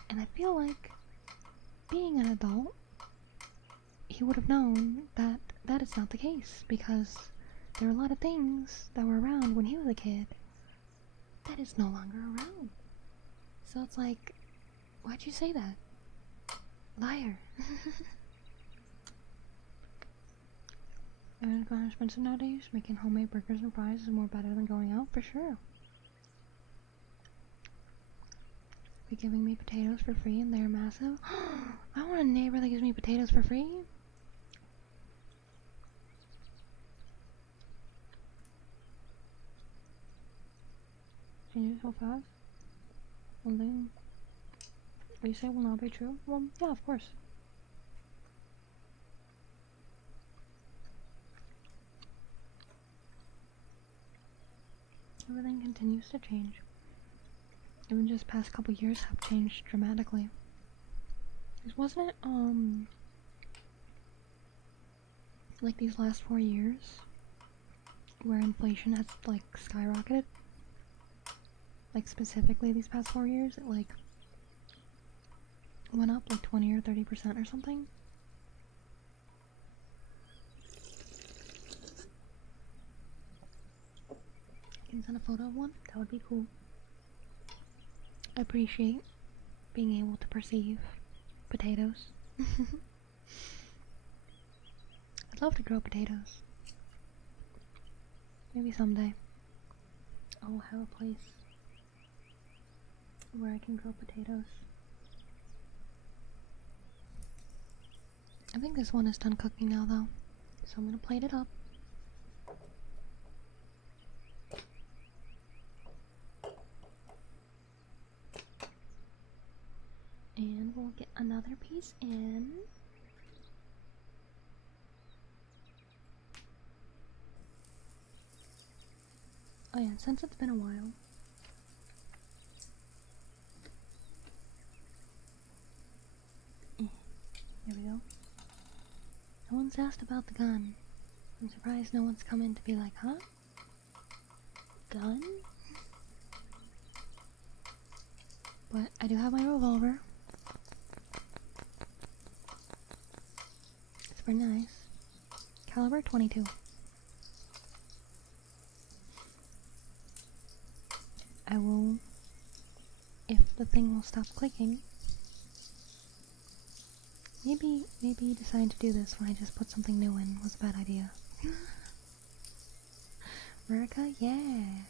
And I feel like being an adult, he would have known that that is not the case, because there are a lot of things that were around when he was a kid that is no longer around. So it's like, why'd you say that? Liar. And it's kind of expensive nowadays. Making homemade burgers and fries is more better than going out, for sure. Be giving me potatoes for free and they're massive. I want a neighbor that gives me potatoes for free. Changes so fast. One thing we say will not be true. Well, yeah, of course. Everything continues to change. Even just past couple years have changed dramatically. Wasn't it, like these last 4 years where inflation has, like, skyrocketed? Like, specifically these past 4 years, it, like, went up, like, 20 or 30% or something? Can you send a photo of one? That would be cool. I appreciate being able to perceive potatoes. I'd love to grow potatoes. Maybe someday I'll have a place where I can grow potatoes. I think this one is done cooking now though, so I'm gonna plate it up. And we'll get another piece in. Oh yeah, since it's been a while. There we go. No one's asked about the gun. I'm surprised no one's come in to be like, huh? Gun? But I do have my revolver. It's pretty nice. Caliber 22. I will, if the thing will stop clicking, maybe decide to do this when I just put something new in was a bad idea. America, yeah.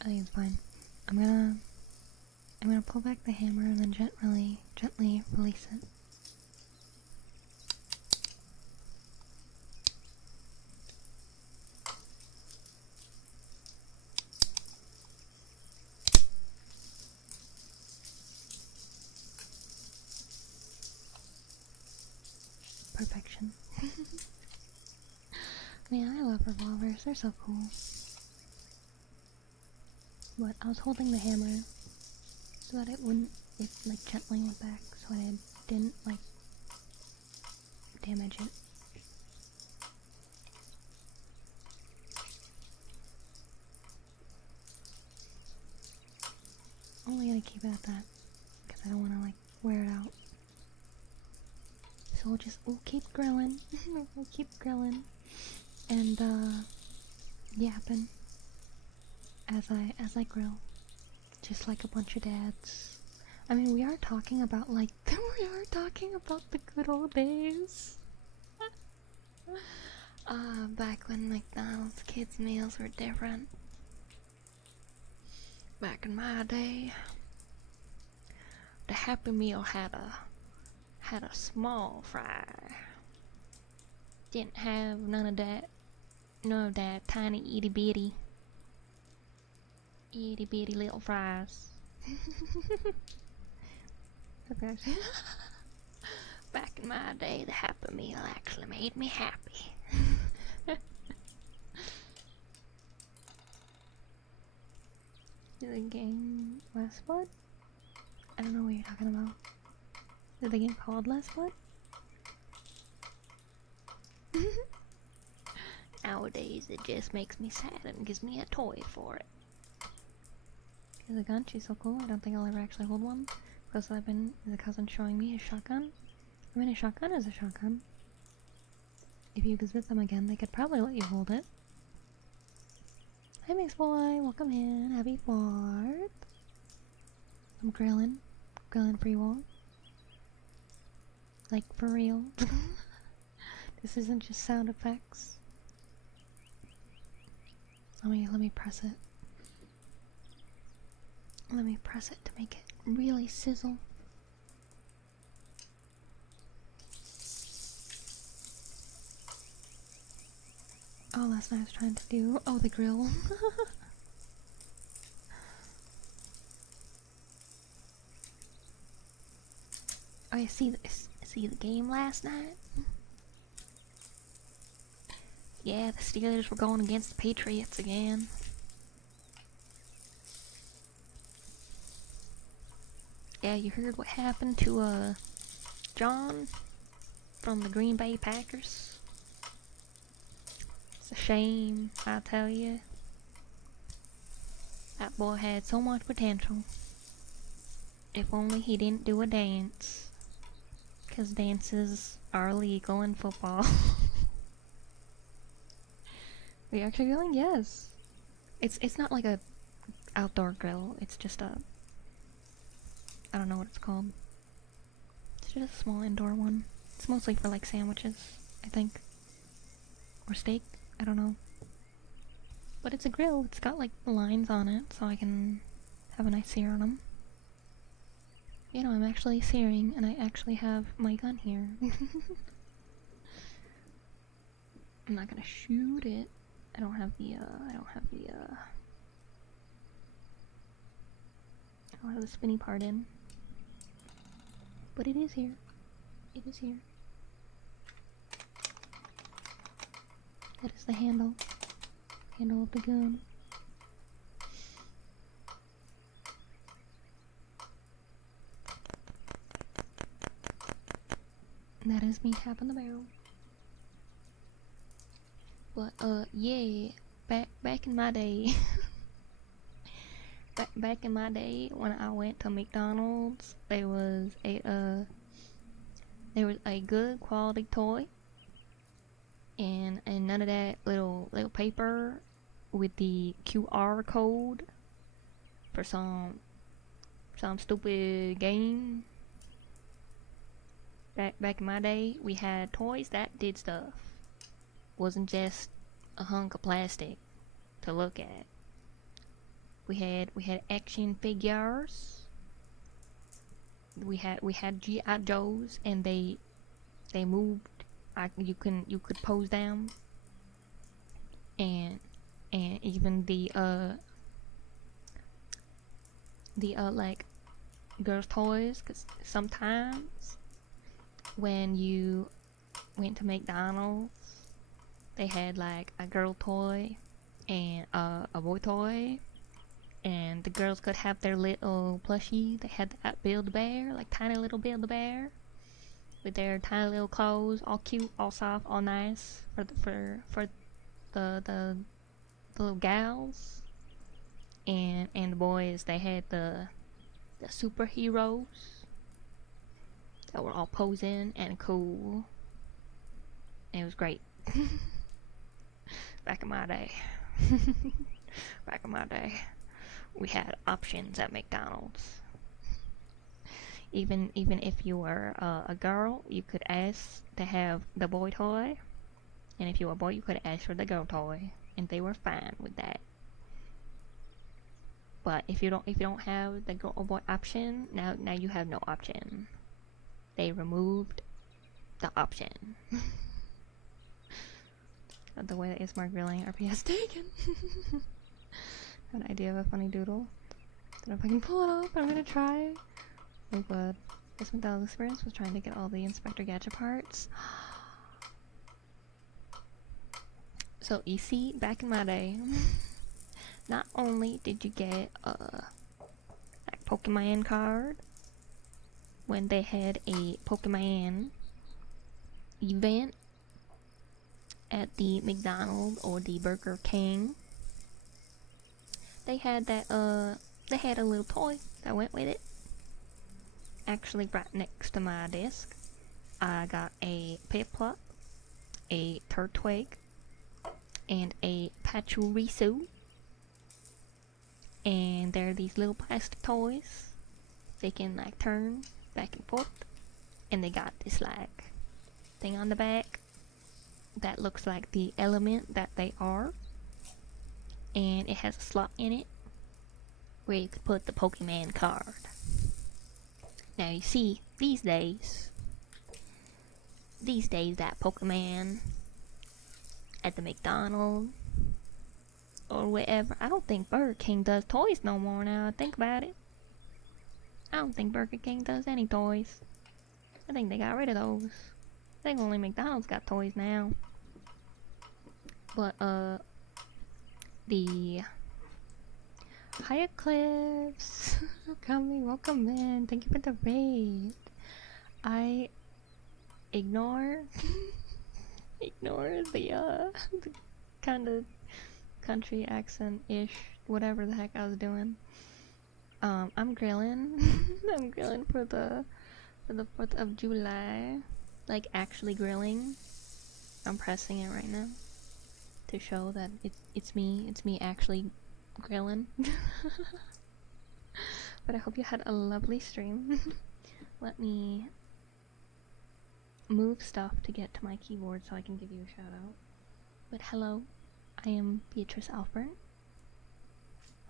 I think it's fine. I'm gonna pull back the hammer and then gently release it. Perfection. Man, I love revolvers. They're so cool. But I was holding the hammer so that it like gently went back so I didn't like damage it. Only gonna keep it at that because I don't want to like wear it out. So we'll keep grilling. We'll keep grilling and yapping as I grill, just like a bunch of dads. I mean, we are talking about like the good old days. Back when McDonald's kids meals were different. Back in my day, the Happy Meal had a small fry. Didn't have none of that tiny itty bitty little fries. Okay. Back in my day, the Happy Meal actually made me happy. The game Last Blood? I don't know what you're talking about. Is the game called Last Blood? Nowadays, it just makes me sad and gives me a toy for it. Here's a gun, she's so cool. I don't think I'll ever actually hold one. Because the cousin showing me his shotgun. I mean, a shotgun is a shotgun. If you visit them again, they could probably let you hold it. Hi, Mix Boy. Welcome in. Happy 4th. I'm grilling for you all. Like, for real. This isn't just sound effects. Let me press it. Let me press it to make it really sizzle. Oh, last night I was trying to do... Oh, the grill. Oh, you see the game last night? Yeah, the Steelers were going against the Patriots again. Yeah, you heard what happened to, John from the Green Bay Packers? It's a shame, I tell you. That boy had so much potential. If only he didn't do a dance. 'Cause dances are illegal in football. Are you actually grilling? Yes. It's not like a outdoor grill. It's just a... I don't know what it's called. It's just a small indoor one. It's mostly for like sandwiches, I think. Or steak. I don't know. But it's a grill. It's got like lines on it, so I can have a nice sear on them. You know, I'm actually searing, and I actually have my gun here. I'm not gonna shoot it. I don't have the spinny part in. But it is here. It is here. That is the handle. Handle of the gun. And that is me tapping the barrel. But yeah, back in my day, back in my day when I went to McDonald's, there was a good quality toy, and none of that little paper with the QR code for some stupid game. Back in my day, we had toys that did stuff. Wasn't just a hunk of plastic to look at. We had action figures. We had G.I. Joes, and they moved. You could pose them, and even the like girls' toys. 'Cause sometimes when you went to McDonald's, they had like a girl toy and a boy toy, and the girls could have their little plushie. They had that Build-A-Bear, like tiny little Build-A-Bear, with their tiny little clothes, all cute, all soft, all nice for the little gals. And the boys, they had the superheroes that were all posing and cool. And it was great. Back in my day. Back in my day, we had options at McDonald's. Even if you were a girl, you could ask to have the boy toy, and if you were a boy, you could ask for the girl toy, and they were fine with that. But if you don't have the girl or boy option, now you have no option. They removed the option. The way that is Mark grilling RPS taken. Have an idea of a funny doodle. Don't know if I can pull it off, but I'm gonna try. Oh god. This McDonald's experience was trying to get all the Inspector Gadget parts. So you see, back in my day, not only did you get a like Pokemon card when they had a Pokemon event at the McDonald's or the Burger King, they had that they had a little toy that went with it. Actually, right next to my desk, I got a Piplup, a Turtwig, and a Pachirisu. And they're these little plastic toys. They can like turn back and forth, and they got this like thing on the back that looks like the element that they are, and it has a slot in it where you could put the Pokemon card. Now you see, these days that Pokemon at the McDonald's or wherever. I don't think Burger King does toys no more now I think about it. I don't think Burger King does any toys. I think they got rid of those. I think only McDonald's got toys now. But, the Higher Cliffs, welcome in. Thank you for the raid. I ignore the kind of country accent-ish, whatever the heck I was doing. I'm grilling. I'm grilling for the 4th of July. Like, actually grilling. I'm pressing it right now to show that it's me actually grilling. But I hope you had a lovely stream. Let me move stuff to get to my keyboard so I can give you a shout out. But hello, I am Beatrice Alfbern.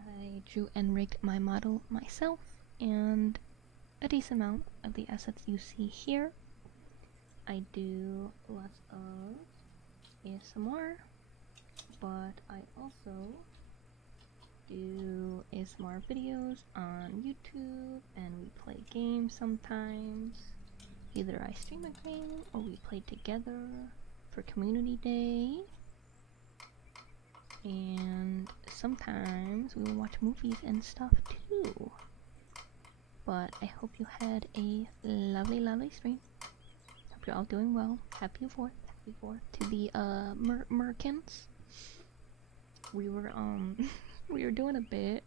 I drew and rigged my model myself, and a decent amount of the assets you see here. I do lots of ASMR, but I also do ASMR videos on YouTube, and we play games sometimes. Either I stream a game or we play together for community day. And sometimes we will watch movies and stuff too. But I hope you had a lovely stream. Hope you're all doing well. Happy 4th to the Merkins. We were we were doing a bit,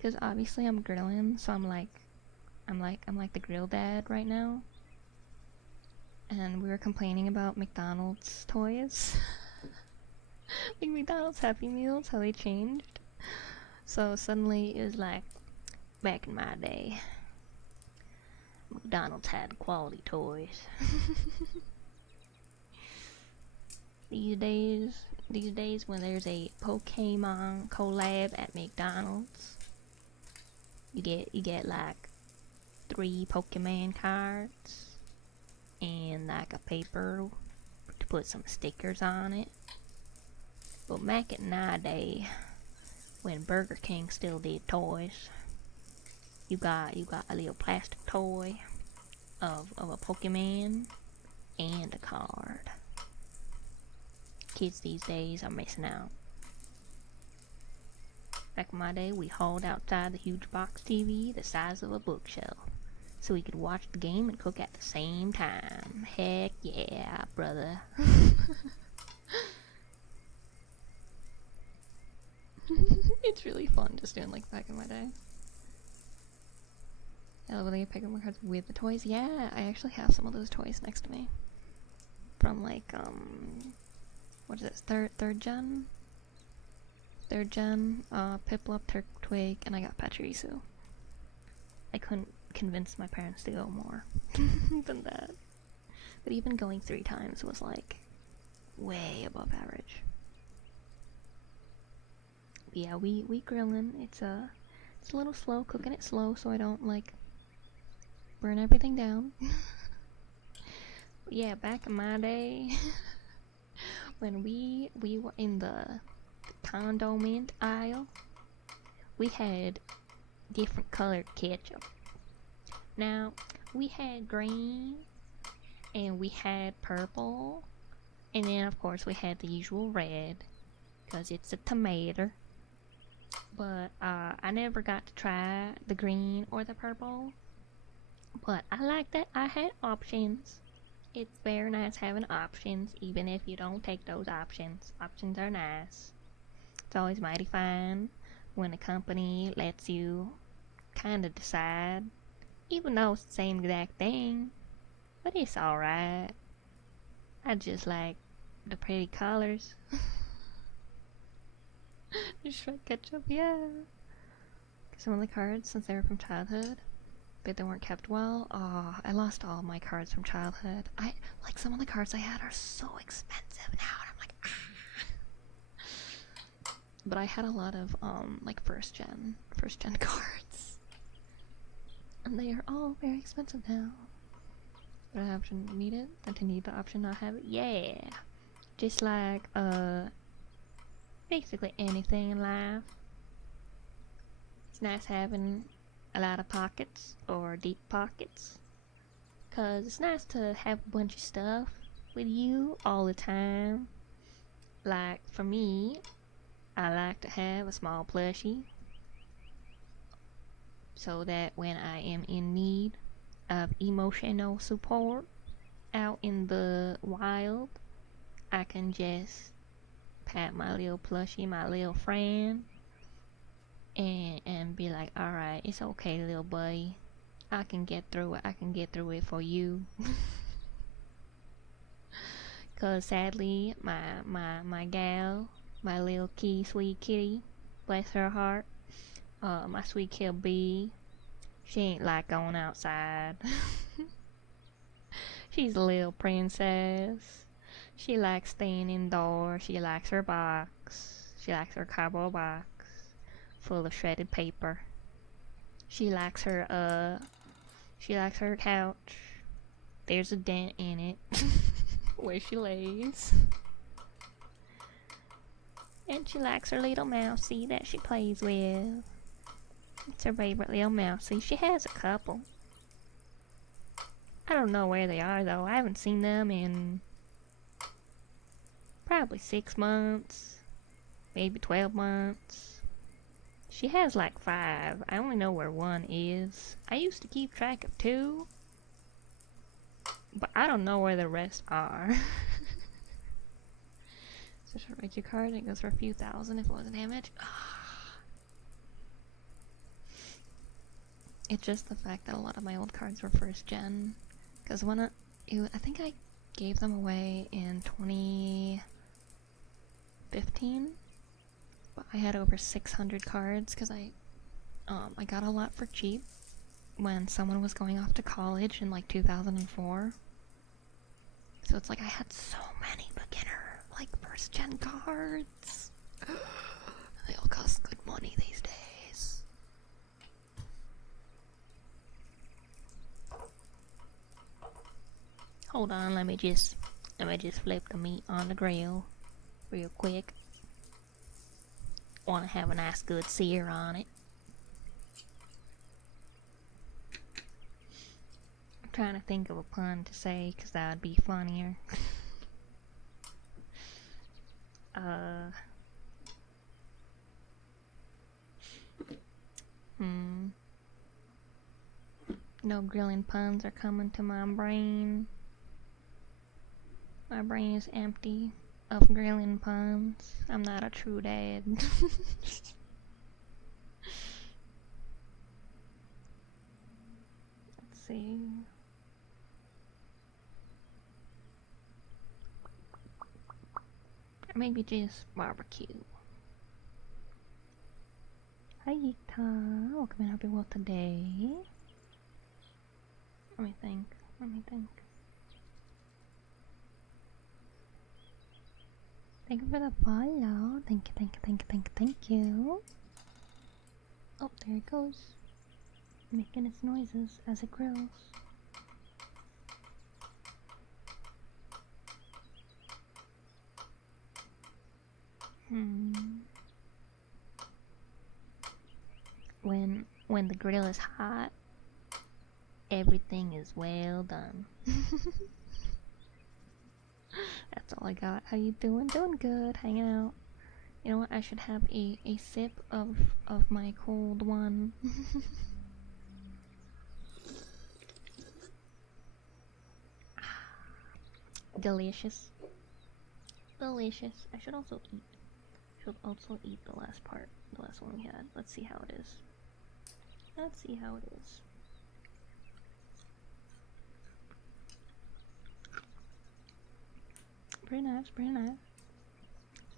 cause obviously I'm grilling, so I'm like the grill dad right now. And we were complaining about McDonald's toys. Like McDonald's Happy Meals, how they changed. So suddenly it was like, back in my day, McDonald's had quality toys. These days when there's a Pokemon collab at McDonald's, you get like 3 Pokemon cards and like a paper to put some stickers on it. But back in my day, when Burger King still did toys, you got a little plastic toy of a Pokemon and a card. Kids these days are missing out. Back in my day, we hauled outside the huge box TV the size of a bookshelf, so we could watch the game and cook at the same time. Heck yeah, brother. It's really fun just doing like back in my day. I love when they pick up my cards with the toys. Yeah, I actually have some of those toys next to me. From like, what is this? Third gen? Piplup, Turtwig, and I got Patrice. I couldn't convince my parents to go more than that. But even going 3 times was like way above average. But yeah, we grilling. It's a little slow, cooking it slow so I don't like burn everything down. But yeah, back in my day, when we were in the condiment aisle, we had different colored ketchup. Now, we had green, and we had purple, and then of course we had the usual red, because it's a tomato. But I never got to try the green or the purple, but I like that I had options. It's very nice having options, even if you don't take those options. Options are nice. It's always mighty fine when a company lets you kind of decide, even though it's the same exact thing, but it's alright. I just like the pretty colors. Just try ketchup, yeah. Some of the cards, since they were from childhood, but they weren't kept well. Oh, I lost all my cards from childhood. Like some of the cards I had are so expensive now, and I'm like, ah. But I had a lot of like first gen cards, and they are all very expensive now. But I have to need it, and to need the option not have it, yeah. Just like basically anything in life. It's nice having a lot of pockets or deep pockets, cause it's nice to have a bunch of stuff with you all the time. Like for me, I like to have a small plushie so that when I am in need of emotional support out in the wild, I can just pat my little plushie, my little friend, and be like, alright, it's okay, little buddy. I can get through it. I can get through it for you. Cause sadly, my gal, my little sweet kitty, bless her heart, my sweet kitty bee, she ain't like going outside. She's a little princess. She likes staying indoors. She likes her box. She likes her cardboard box full of shredded paper. She likes her couch. There's a dent in it where she lays. And she likes her little mousey that she plays with. It's her favorite little mousey. She has a couple. I don't know where they are though. I haven't seen them in probably 6 months, maybe 12 months. She has like 5. I only know where 1 is. I used to keep track of 2, but I don't know where the rest are. So should I write your card? It goes for a few thousand if it wasn't damaged. It's just the fact that a lot of my old cards were first gen. Because I think I gave them away in 2015. But I had over 600 cards because I got a lot for cheap when someone was going off to college in like 2004. So it's like I had so many beginner, like first gen cards. They all cost good money these days. Hold on, let me just flip the meat on the grill real quick. Want to have a nice good sear on it. I'm trying to think of a pun to say because that would be funnier. No grilling puns are coming to my brain. My brain is empty of grilling puns. I'm not a true dad. Let's see. Or maybe just barbecue. Hi Yikta, welcome and hope you're well today. Let me think. Thank you for the follow. Thank you. Oh, there it goes. Making its noises as it grills. When the grill is hot, everything is well done. That's all I got. How you doing? Doing good. Hanging out. You know what? I should have a sip of my cold one. Delicious. Delicious. I should also eat. The last part. The last one we had. Let's see how it is. Pretty nice. It's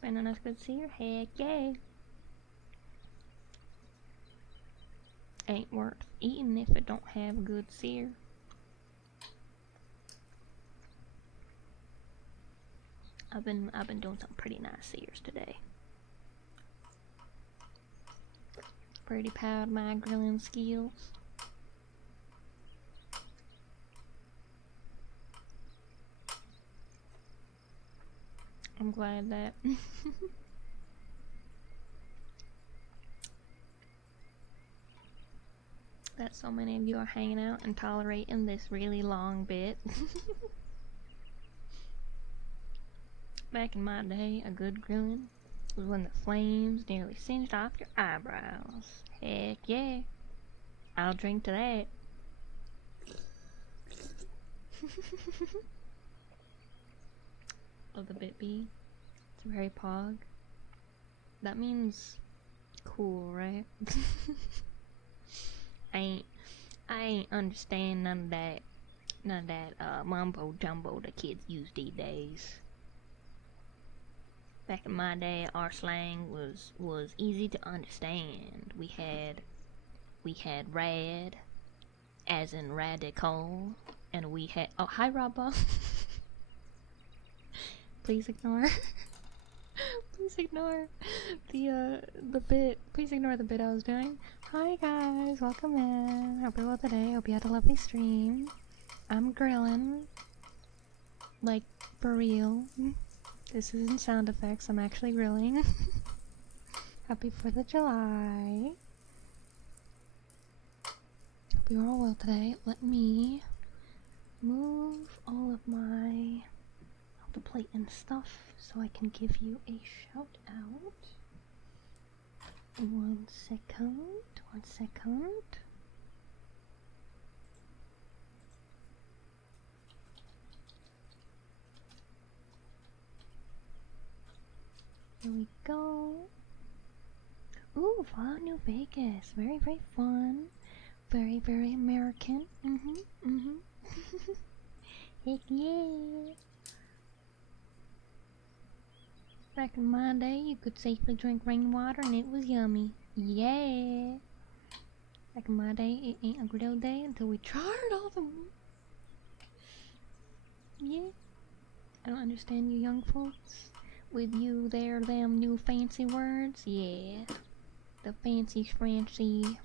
been a nice good sear. Heck yay. Ain't worth eating if it don't have a good sear. I've been doing some pretty nice sears today. Pretty proud of my grilling skills. I'm glad that that so many of you are hanging out and tolerating this really long bit. Back in my day, a good grilling was when the flames nearly singed off your eyebrows. Heck yeah. I'll drink to that. Of the bit B. It's very pog. That means cool, right? I ain't understand none of that mumbo jumbo the kids use these days. Back in my day, our slang was easy to understand. We had rad, as in radical, and we had hi Robba. Please ignore. Please ignore the bit. Please ignore the bit I was doing. Hi guys, welcome in. Hope you're well today. Hope you had a lovely stream. I'm grilling, like for real. This isn't sound effects. I'm actually grilling. Happy 4th of July. Hope you're all well today. Let me move all of the plate and stuff so I can give you a shout out. 1 second. 1 second. Here we go. Ooh, Fallout New Vegas. Very, very fun. Very, very American. Heck yeah. Back in my day, you could safely drink rainwater and it was yummy. Yeah. Back in my day, it ain't a grill day until we tried all the... Yeah. I don't understand you young folks. With you there, them new fancy words. Yeah. The fancy Frenchy.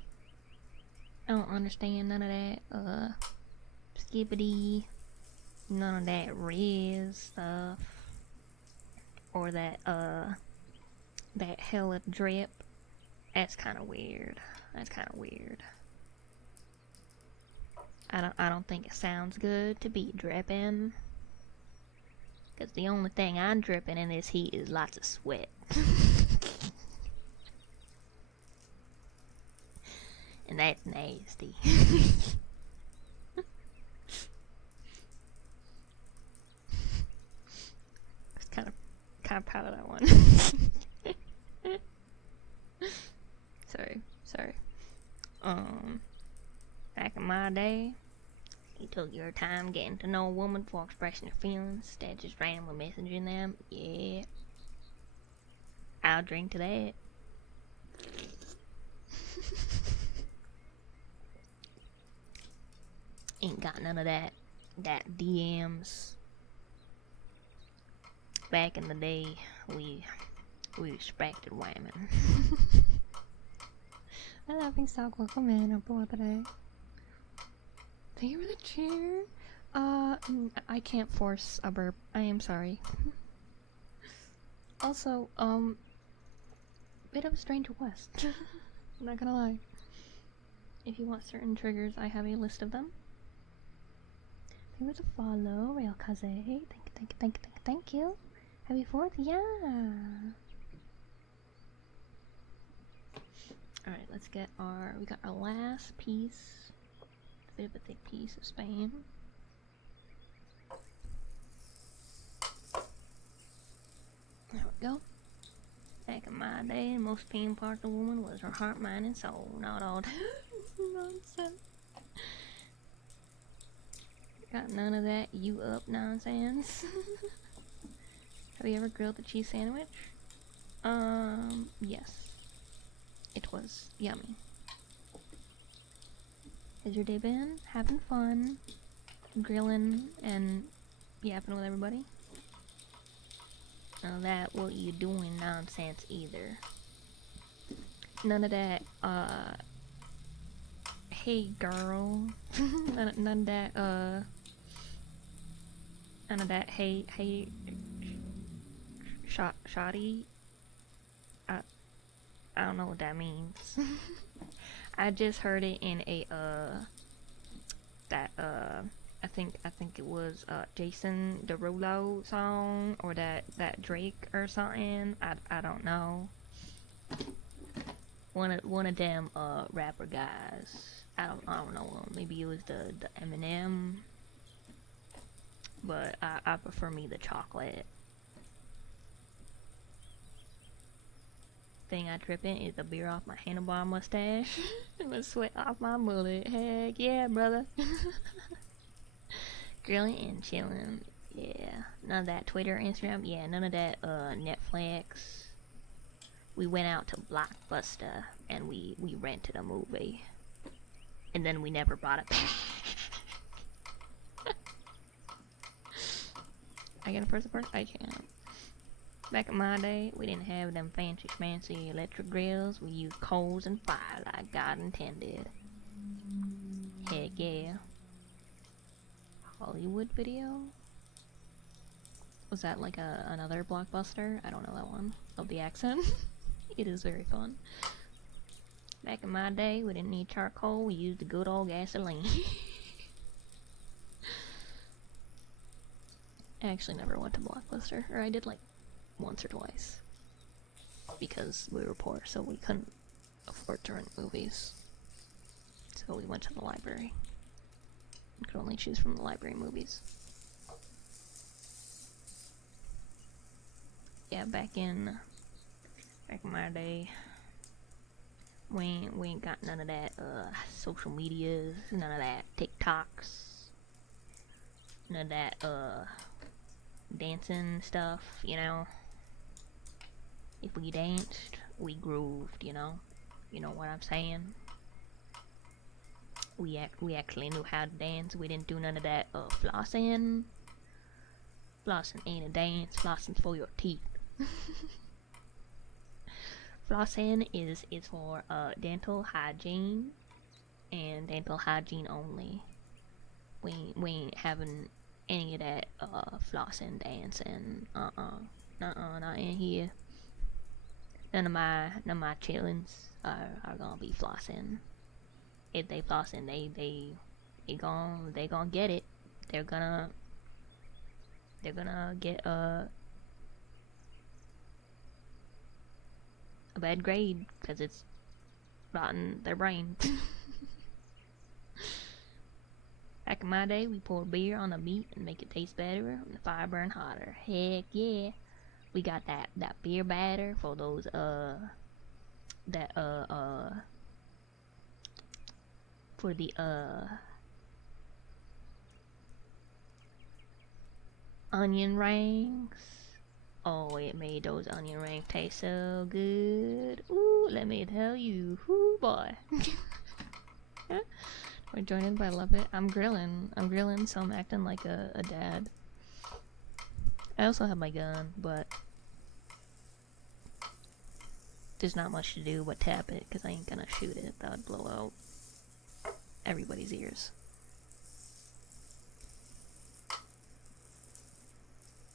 I don't understand none of that, skibbity, none of that Riz stuff, or that hella drip. That's kind of weird. That's kind of weird. I don't think it sounds good to be dripping, cause the only thing I'm dripping in this heat is lots of sweat. And that's nasty. Just kind of proud of that one. Sorry. Back in my day, you took your time getting to know a woman before expressing your feelings, instead of just randomly messaging them. Yeah. I'll drink to that. Ain't got none of that DMs. Back in the day, we respected women. I laughing stock, welcome in, hope you're well today. Thank you for the cheer. I can't force a burp. I am sorry. Also, bit of a strange request. I'm not gonna lie. If you want certain triggers, I have a list of them. Thank you for the follow, Real Kaze. Thank you. Happy 4th, yeah. Alright, let's get we got our last piece. A bit of a thick piece of Spam. There we go. Back in my day, the most pain part of the woman was her heart, mind, and soul. Not all nonsense. Got none of that you up nonsense. Have you ever grilled a cheese sandwich? Yes. It was yummy. Has your day been? Having fun? Grilling and yapping with everybody? None of that what you doing nonsense either. None of that, hey girl. none of that, hey, Shoddy? I, I don't know what that means. I just heard it in a, that, I think it was, Jason Derulo song, or that Drake or something. I don't know. One of them, rapper guys. I don't know. Maybe it was the Eminem. But I prefer me the chocolate. Thing I trip in is the beer off my handlebar mustache and the sweat off my mullet. Heck yeah, brother. Grilling and chilling. Yeah. None of that Twitter, Instagram. Yeah, none of that Netflix. We went out to Blockbuster and we rented a movie. And then we never brought it back. I can press the first? I can't. Back in my day, we didn't have them fancy schmancy electric grills. We used coals and fire like God intended. Heck yeah. Hollywood Video? Was that like another Blockbuster? I don't know that one. Of the accent. It is very fun. Back in my day, we didn't need charcoal. We used the good old gasoline. I actually never went to Blockbuster. Or I did like once or twice. Because we were poor, so we couldn't afford to rent movies. So we went to the library. We could only choose from the library movies. Yeah, back in my day, we ain't got none of that social medias, none of that TikToks, none of that dancing stuff, you know. If we danced, we grooved, you know. You know what I'm saying? We actually knew how to dance. We didn't do none of that flossing. Flossing ain't a dance. Flossing's for your teeth. Flossing is for dental hygiene and dental hygiene only. We ain't having any of that flossing, dancing. Not in here. None of my chillins are gonna be flossing. If they flossing, they gonna get it. They're gonna get a bad grade because it's rotting their brain. Back in my day, we pour beer on the meat and make it taste better and the fire burn hotter. Heck yeah. We got that beer batter for those for the onion rings. Oh, it made those onion rings taste so good. Ooh, let me tell you. Ooh, boy. We're joined by Love It. I'm grilling, so I'm acting like a dad. I also have my gun, but there's not much to do but tap it, because I ain't gonna shoot it. That would blow out everybody's ears.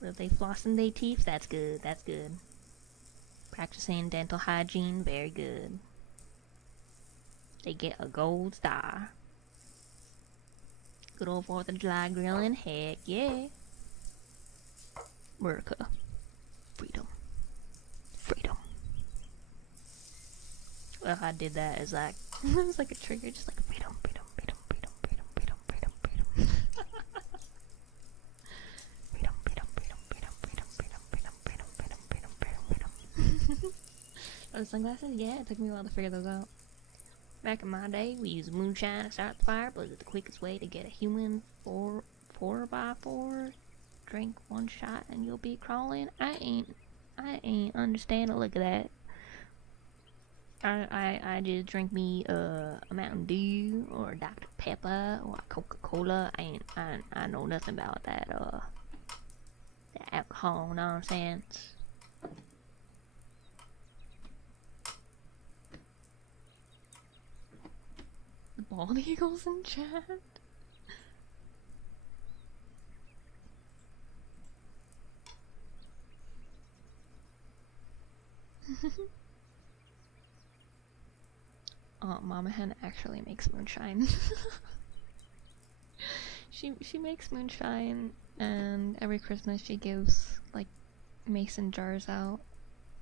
But if they flossing their teeth, that's good, that's good. Practicing dental hygiene, very good. They get a gold star. Good old 4th of July grilling, heck yeah. America. Freedom. Freedom. Well, I did that as like, it was like a trigger, just like freedom, freedom, freedom, freedom, freedom, freedom, freedom, freedom. Freedom, freedom, freedom, freedom, freedom, freedom, freedom, freedom, freedom, freedom, freedom, freedom. Those sunglasses? Yeah, it took me a while to figure those out. Back in my day, we used moonshine to start the fire, but it was the quickest way to get a human 4x4. Drink one shot and you'll be crawling. I ain't understand a lick of that. I just drink me a Mountain Dew or a Dr. Pepper or a Coca-Cola. I know nothing about that alcohol nonsense. The bald eagles in chat. Mama Hen actually makes moonshine. She makes moonshine, and every Christmas she gives like mason jars out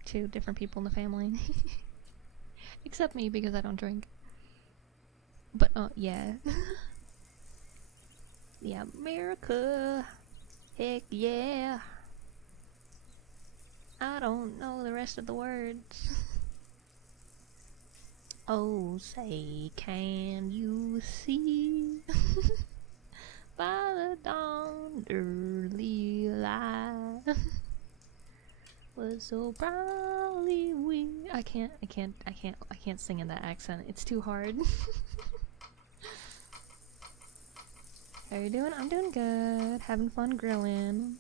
to different people in the family. Except me, because I don't drink. But yeah. Yeah, America. Heck yeah. I don't know the rest of the words. Oh, say, can you see by the dawn's early light was so proudly we. I can't sing in that accent. It's too hard. How you doing? I'm doing good. Having fun grilling.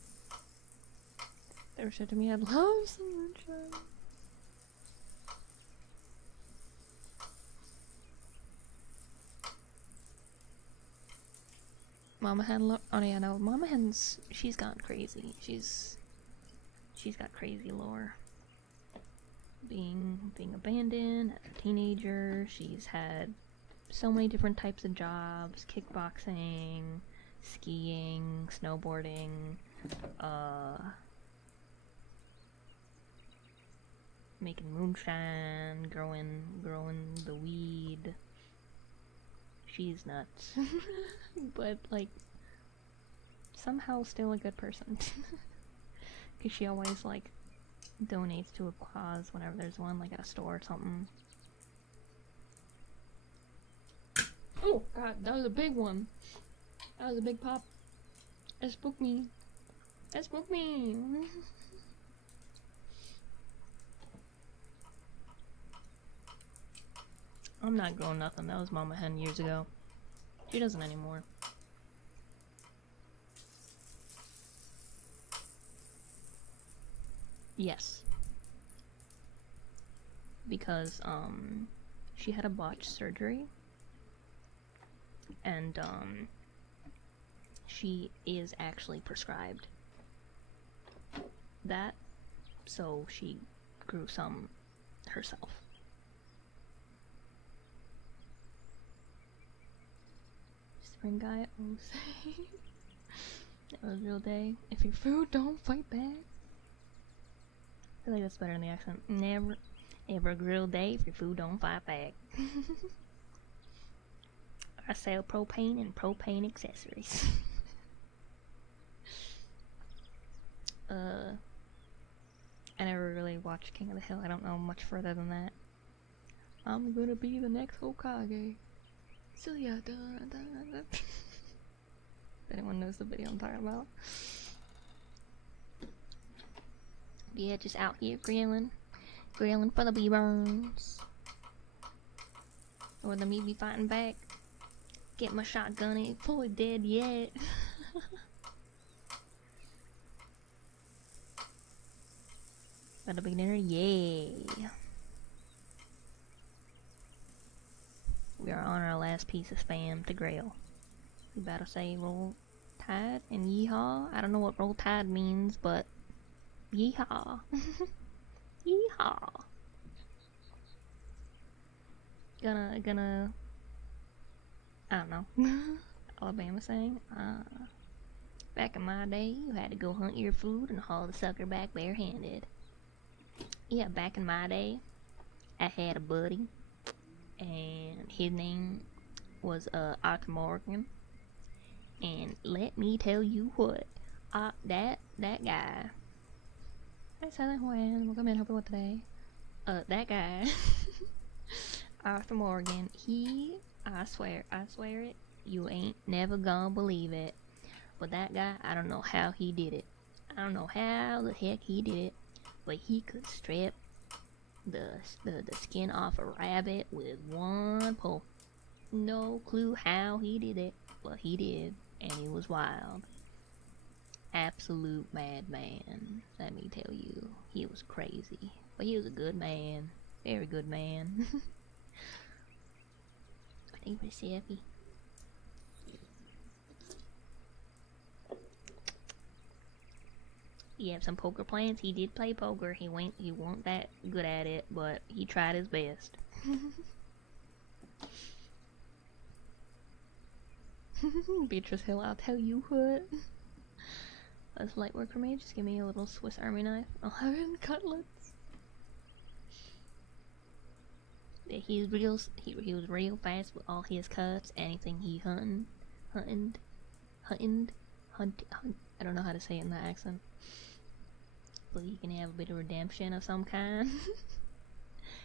They were said to me, I'd love some moonshine. Mama Hen, oh yeah, no, Mama Hen's, she's gone crazy. She's got crazy lore. Being abandoned as a teenager, she's had so many different types of jobs: kickboxing, skiing, snowboarding, making moonshine, growing the weed. She's nuts. But like somehow still a good person. Cause she always like donates to a cause whenever there's one, like at a store or something. Oh god, that was a big one. That was a big pop. That spooked me. That spooked me. I'm not growing nothing. That was Mama Hen years ago. She doesn't anymore. Yes. Because, she had a botched surgery. And, she is actually prescribed that. So she grew some herself. Spring guy, oh say. That was real day. If your food don't fight back. I feel like that's better in the accent. Never ever a grill day if your food don't fight back. I sell propane and propane accessories. I never really watched King of the Hill. I don't know much further than that. I'm gonna be the next Hokage. So yeah, if anyone knows the video I'm talking about. Yeah, just out here grilling for the Beaberns. Or the me be fighting back. Get my shotgun, ain't fully dead yet. Got a big dinner, yay! We are on our last piece of spam to grill. We about to say roll tide and yeehaw. I don't know what roll tide means, but yeehaw. Yeehaw. Gonna I don't know. Alabama saying, back in my day, you had to go hunt your food and haul the sucker back barehanded. Yeah, back in my day, I had a buddy, and his name was Arthur Morgan. And let me tell you what, that guy. Hey, Southern Hawaiian, welcome in. Hope you're well today. That guy, Arthur Morgan. I swear it. You ain't never gonna believe it. But that guy, I don't know how he did it. I don't know how the heck he did it. But he could strip the skin off a rabbit with one pull. No clue how he did it, but he did, and it was wild. Absolute madman, let me tell you. He was crazy, but he was a good man. Very good man. I think we're Sappy. He had some poker plans. He did play poker. He weren't that good at it, but he tried his best. Beatrice Hill, I'll tell you what. That's light work for me. Just give me a little Swiss Army knife. I'll have it in cutlets. Yeah, he was real fast with all his cuts. Anything he hunted. I don't know how to say it in that accent. But he can have a bit of redemption of some kind.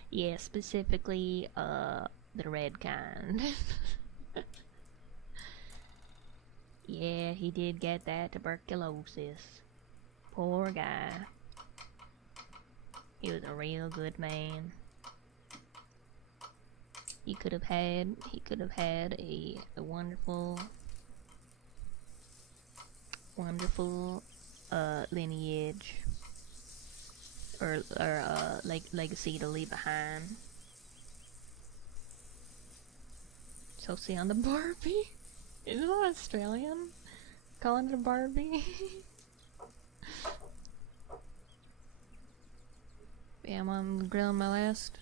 Yeah, specifically, the red kind. Yeah, he did get that tuberculosis. Poor guy. He was a real good man. He could have had a wonderful lineage or legacy to leave behind. So see on the Barbie. Is that Australian? Calling it a Barbie? Yeah, I'm grilling my last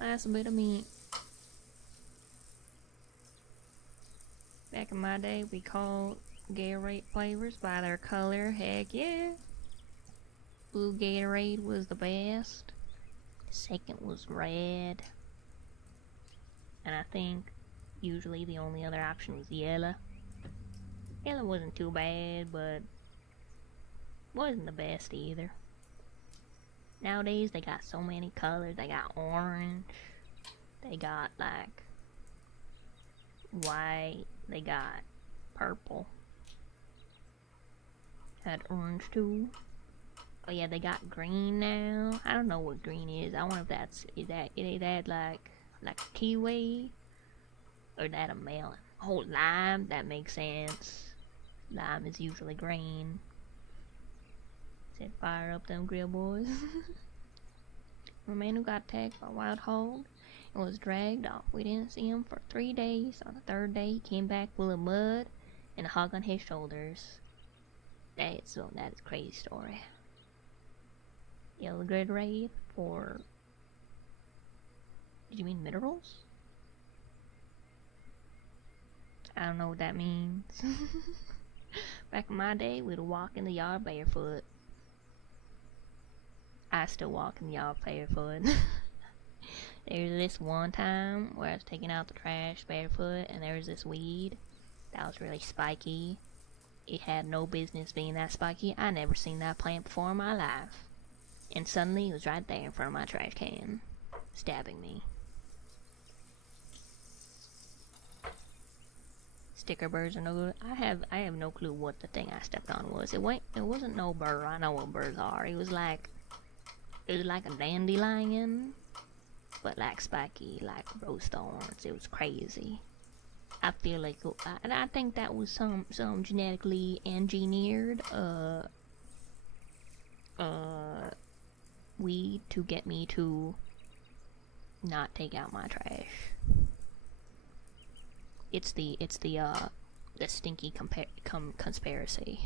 bit of meat. Back in my day, we called Gatorade flavors by their color. Heck yeah. Blue Gatorade was the best. Second was red. And I think usually the only other option was yellow. Yellow wasn't too bad, but wasn't the best either. Nowadays they got so many colors. They got orange. They got like white. They got purple. Had orange too. Oh yeah, they got green now. I don't know what green is. I wonder if is that like kiwi? Or that a melon? Oh, lime, that makes sense. Lime is usually green. Said fire up them grill boys. A man who got attacked by a wild hog and was dragged off. We didn't see him for 3 days. On the 3rd day, he came back full of mud and a hog on his shoulders. That is a crazy story. Yellow Gatorade for... Did you mean minerals? I don't know what that means. Back in my day, we'd walk in the yard barefoot. I still walk in the yard barefoot. There's this one time where I was taking out the trash barefoot, and there was this weed that was really spiky. It had no business being that spiky. I never seen that plant before in my life. And suddenly it was right there in front of my trash can, stabbing me. Sticker birds are no good. I have no clue what the thing I stepped on was. It wasn't no bird. I know what birds are. It was like a dandelion, but like spiky, like rose thorns. It was crazy. I feel like I think that was some genetically engineered weed to get me to not take out my trash. It's the stinky conspiracy.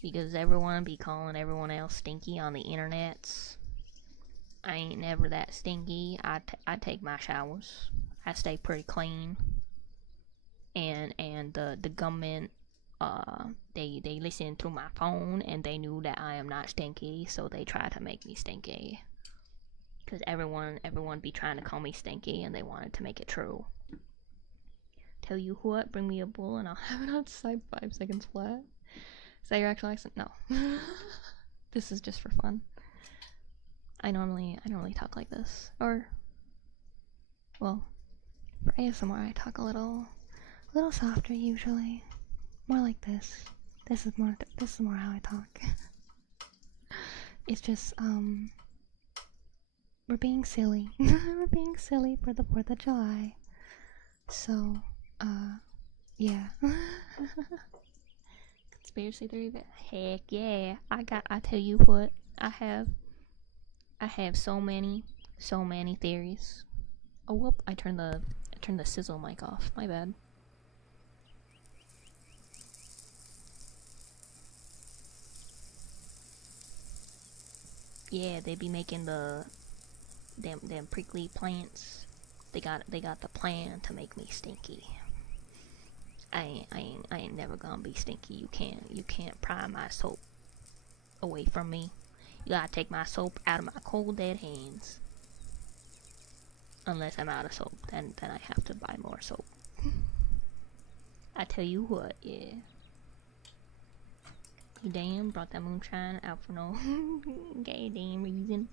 Because everyone be calling everyone else stinky on the internets. I ain't never that stinky. I take my showers. I stay pretty clean. And the government they listen to my phone and they knew that I am not stinky, so they try to make me stinky. Because everyone be trying to call me stinky and they wanted to make it true. Tell you what, bring me a bowl and I'll have it outside 5 seconds flat. Is that your actual accent? No. This is just for fun. I normally talk like this. Or, well, for ASMR I talk a little softer usually. More like this. This is more how I talk. It's just, we're being silly. We're being silly for the 4th of July. So, yeah. Conspiracy theory, but heck yeah. I tell you what, I have so many theories. Oh whoop, I turned the sizzle mic off. My bad. Yeah, they be making them prickly plants. They got the plan to make me stinky. I ain't never gonna be stinky. You can't pry my soap away from me. You gotta take my soap out of my cold dead hands. Unless I'm out of soap, then I have to buy more soap. I tell you what, yeah. You damn brought that moonshine out for no gay damn reason.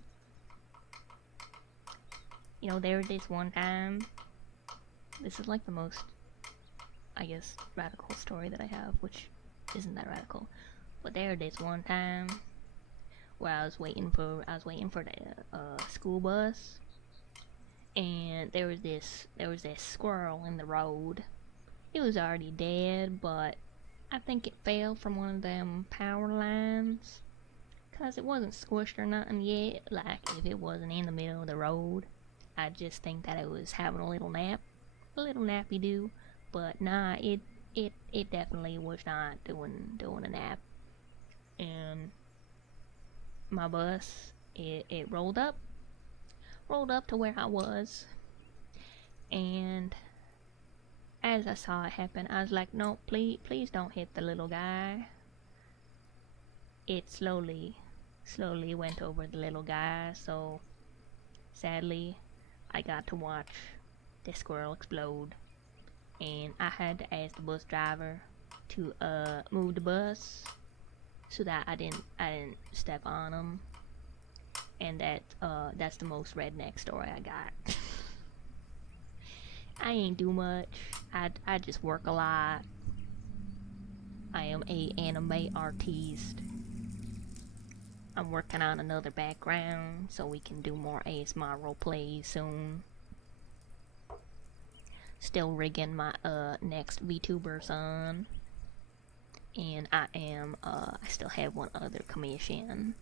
You know, there was this one time. This is like the most, I guess, radical story that I have, which isn't that radical. But there was this one time where I was waiting for the school bus, and there was this squirrel in the road. It was already dead, but I think it fell from one of them power lines, cause it wasn't squished or nothing yet. Like if it wasn't in the middle of the road, I just think that it was having a little nappy do. But nah, it definitely was not doing a nap. And my bus, it rolled up to where I was, and as I saw it happen, I was like, no, please don't hit the little guy. It slowly went over the little guy, so sadly I got to watch the squirrel explode, and I had to ask the bus driver to move the bus so that I didn't step on him. And that's the most redneck story I got. I ain't do much. I just work a lot. I am a anime artiste. I'm working on another background so we can do more ASMR roleplays soon. Still rigging my next VTuber son. And I still have one other commission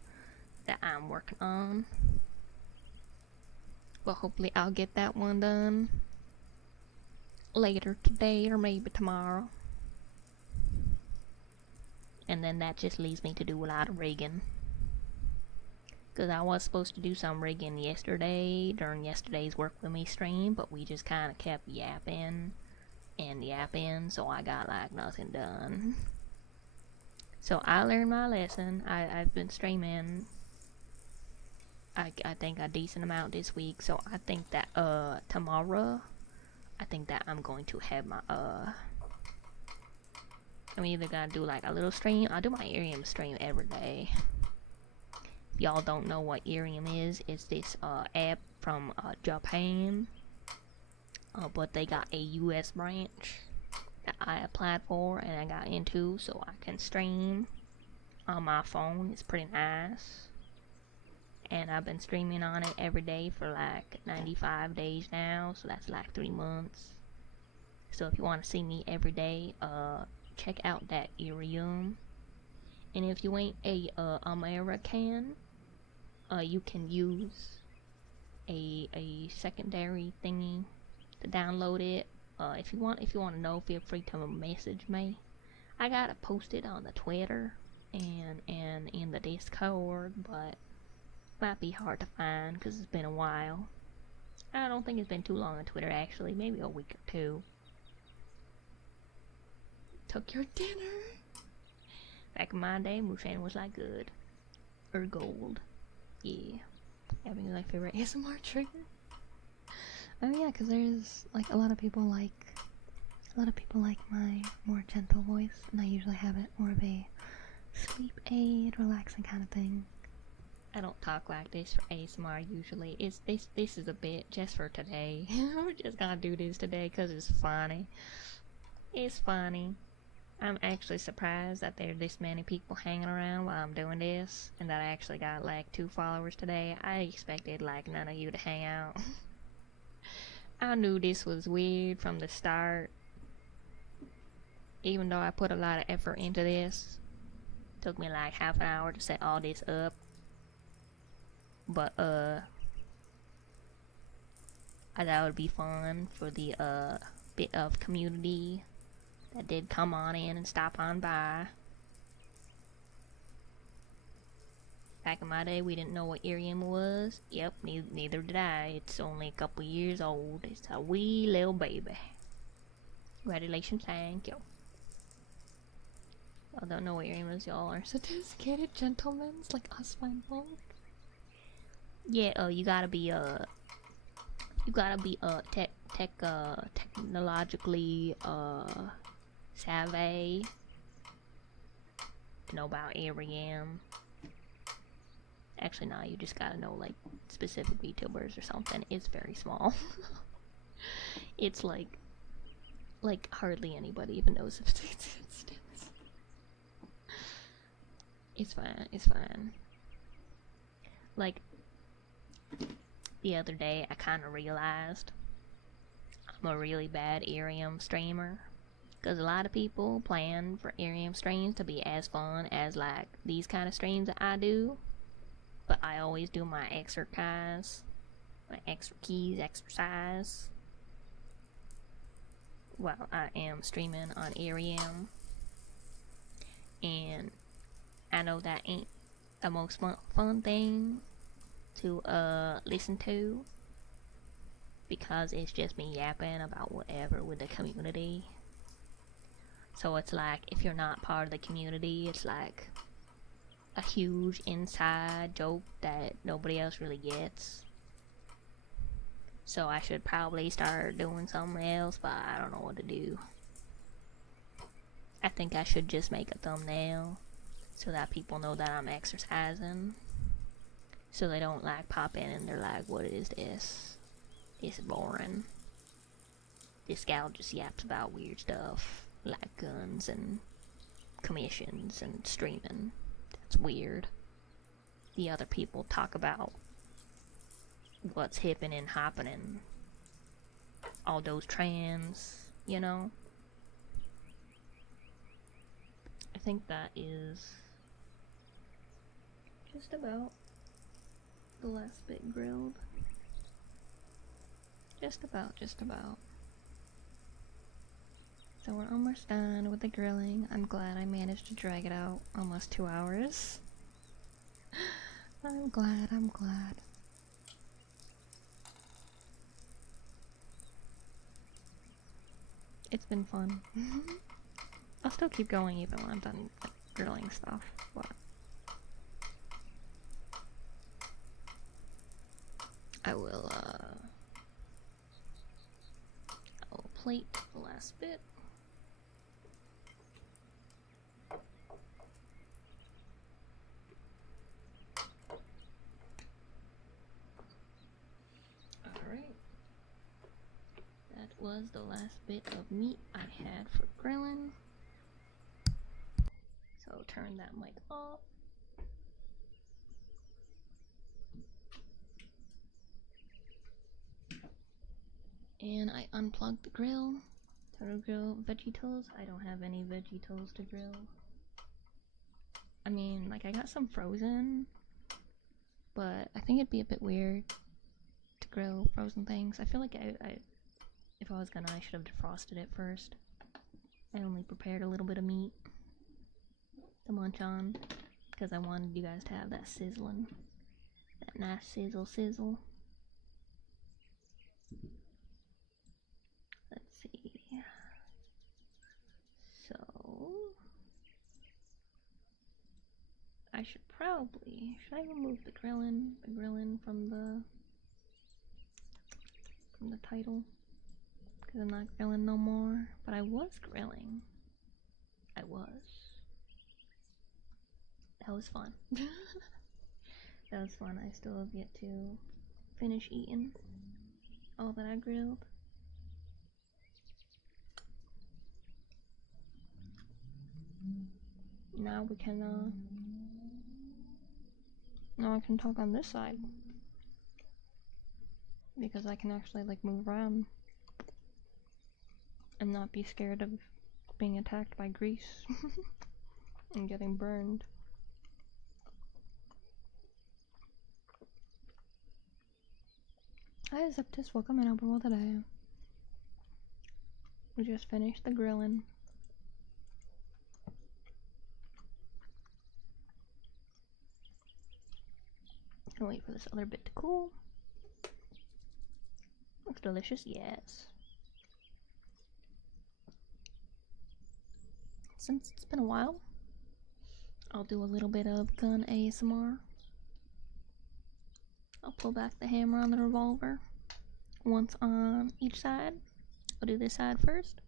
that I'm working on. But hopefully I'll get that one done later today or maybe tomorrow. And then that just leaves me to do a lot of rigging. Because I was supposed to do some rigging yesterday during yesterday's Work With Me stream, but we just kind of kept yapping and yapping, so I got like nothing done. So I learned my lesson. I've been streaming I think a decent amount this week, so I think that tomorrow I think that I'm going to have my I'm either gonna do like a little stream. I'll do my Irium stream every day. If y'all don't know what Irium is, it's this app from Japan, but they got a US branch that I applied for and I got into, so I can stream on my phone. It's pretty nice, and I've been streaming on it every day for like 95 days now, so that's like 3 months. So if you want to see me every day, check out that Irium. And if you ain't a American, you can use a secondary thingy to download it. If you want to know, feel free to message me. I got it posted on the Twitter and in the Discord, but might be hard to find because it's been a while. I don't think it's been too long on Twitter, actually. Maybe a week or two. Took your dinner. Back in my day, Mushan was like good. Or gold. Yeah. Having my favorite ASMR trigger. Oh yeah, because there's like a lot of people like my more gentle voice, and I usually have it more of a sleep aid, relaxing kind of thing. I don't talk like this for ASMR usually. It's this is a bit just for today. We're just gonna do this today because it's funny. It's funny. I'm actually surprised that there are this many people hanging around while I'm doing this, and that I actually got like 2 followers today. I expected like none of you to hang out. I knew this was weird from the start. Even though I put a lot of effort into this. Took me like half an hour to set all this up. But I thought it would be fun for the bit of community that did come on in and stop on by. Back in my day, we didn't know what Irium was. Yep, neither did I. It's only a couple years old. It's a wee little baby. Congratulations, thank you. I don't know what Irium is, y'all are sophisticated gentlemen like us fine folk. Yeah, you gotta be technologically savvy to know about Irium. Actually, nah, you just gotta know, like, specific VTubers or something. It's very small. It's like hardly anybody even knows of its existence. It's fine, it's fine. Like, the other day, I kinda realized I'm a really bad Irium streamer. Because a lot of people plan for Irium streams to be as fun as, like, these kind of streams that I do. But I always do my exercise, my exercise, while I am streaming on Irium. And I know that ain't the most fun thing to listen to, because it's just me yapping about whatever with the community. So it's like, if you're not part of the community, it's like a huge inside joke that nobody else really gets. So I should probably start doing something else, but I don't know what to do. I think I should just make a thumbnail so that people know that I'm exercising, so they don't like pop in and they're like, what is this? It's boring. This gal just yaps about weird stuff like guns and commissions and streaming. That's weird. The other people talk about what's hippin' and happening, all those trans, you know. I think that is just about the last bit grilled. Just about. So we're almost done with the grilling. I'm glad I managed to drag it out almost 2 hours. I'm glad. It's been fun. I'll still keep going even when I'm done grilling stuff, but I will plate the last bit. Alright. That was the last bit of meat I had for grilling. So turn that mic off. And I unplugged the grill. Time to grill vegetables. I don't have any vegetables to grill. I mean, like, I got some frozen, but I think it'd be a bit weird to grill frozen things. I feel like if I was gonna, I should have defrosted it first. I only prepared a little bit of meat to munch on, because I wanted you guys to have that sizzling, that nice sizzle. Let's see. So I should I remove the grilling from the title, because I'm not grilling no more. But I was grilling. That was fun. That was fun. I still have yet to finish eating all that I grilled. Now we can now I can talk on this side, because I can actually, like, move around and not be scared of being attacked by grease and getting burned. Hi Zeptis, welcome in Alfbern today. We just finished the grilling. wait for this other bit to cool. Looks delicious, yes. Since it's been a while, I'll do a little bit of gun ASMR. I'll pull back the hammer on the revolver, once on each side. I'll do this side first.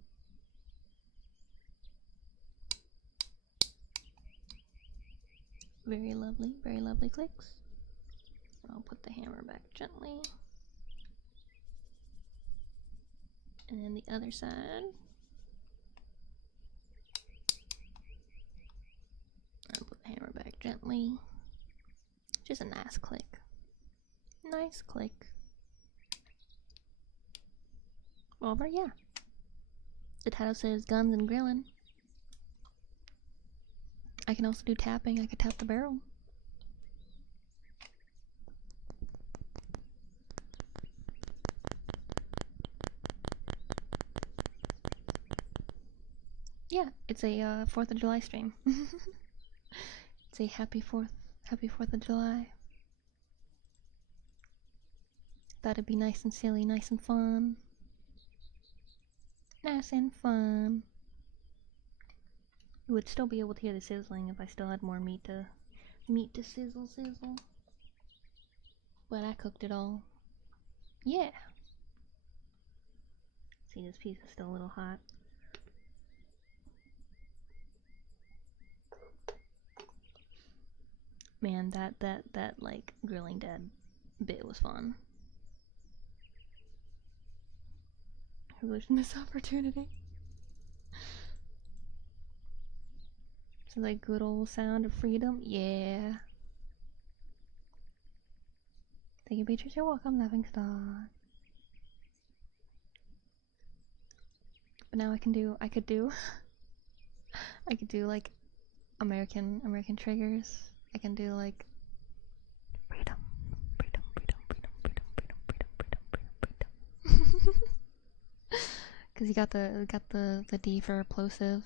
Very lovely clicks. I'll put the hammer back gently. And then the other side. I'll put the hammer back gently. Just a nice click. Nice click. Over, yeah. The title says guns and grilling. I can also do tapping. I could tap the barrel. Yeah, it's a 4th of July stream. It's a happy 4th of July. Thought it'd be nice and silly, nice and fun. Nice and fun. You would still be able to hear the sizzling if I still had more meat to sizzle. But I cooked it all. Yeah. See, this piece is still a little hot. Man, that like grilling dad bit was fun. I really should miss opportunity. So like good old sound of freedom, yeah. Thank you, Beatrice. You're welcome, Laughing Star. But now I could do like American triggers. I can do like freedom. Cause you got the D for plosive.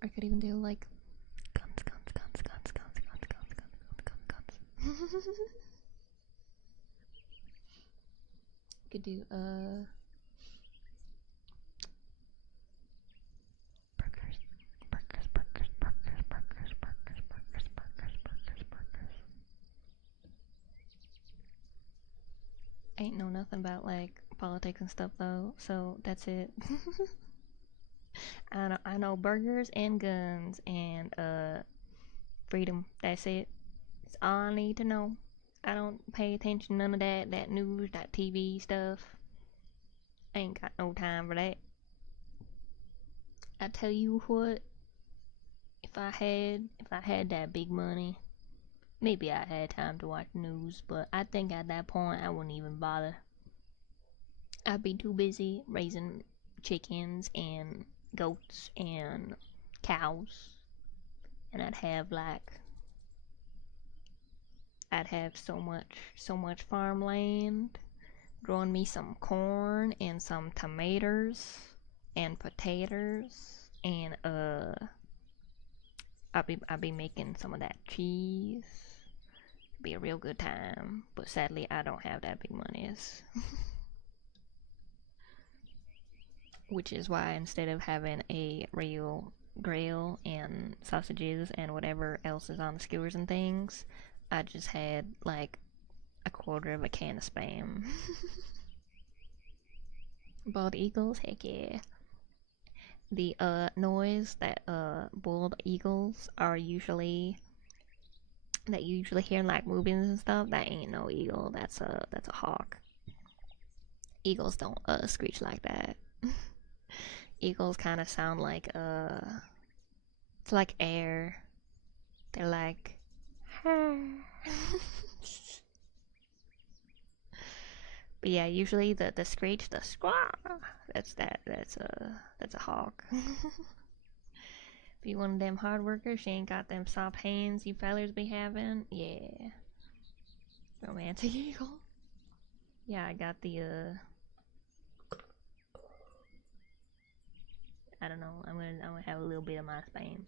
I could even do like guns. Could do burgers. Ain't know nothing about like politics and stuff though, so that's it. I know burgers and guns and freedom. That's it. That's all I need to know. I don't pay attention to none of that news, that TV stuff. I ain't got no time for that. I tell you what, if I had that big money, maybe I had time to watch news, but I think at that point I wouldn't even bother. I'd be too busy raising chickens and goats and cows, and I'd have so much farmland, growing me some corn and some tomatoes and potatoes, and I'd be making some of that cheese. It'd be a real good time, but sadly I don't have that big money. Which is why instead of having a real grill and sausages and whatever else is on the skewers and things, I just had like a quarter of a can of Spam. Bald eagles, heck yeah. The noise that bald eagles are usually that you usually hear in like movies and stuff, that ain't no eagle, that's a hawk. Eagles don't screech like that. Eagles kind of sound like it's like air. They're like but yeah, usually the screech, the squawk, that's a hawk. Be one of them hard workers, she ain't got them soft hands you fellers be having. Yeah. Romantic eagle. Yeah, I got the I don't know. I'm gonna have a little bit of my spam.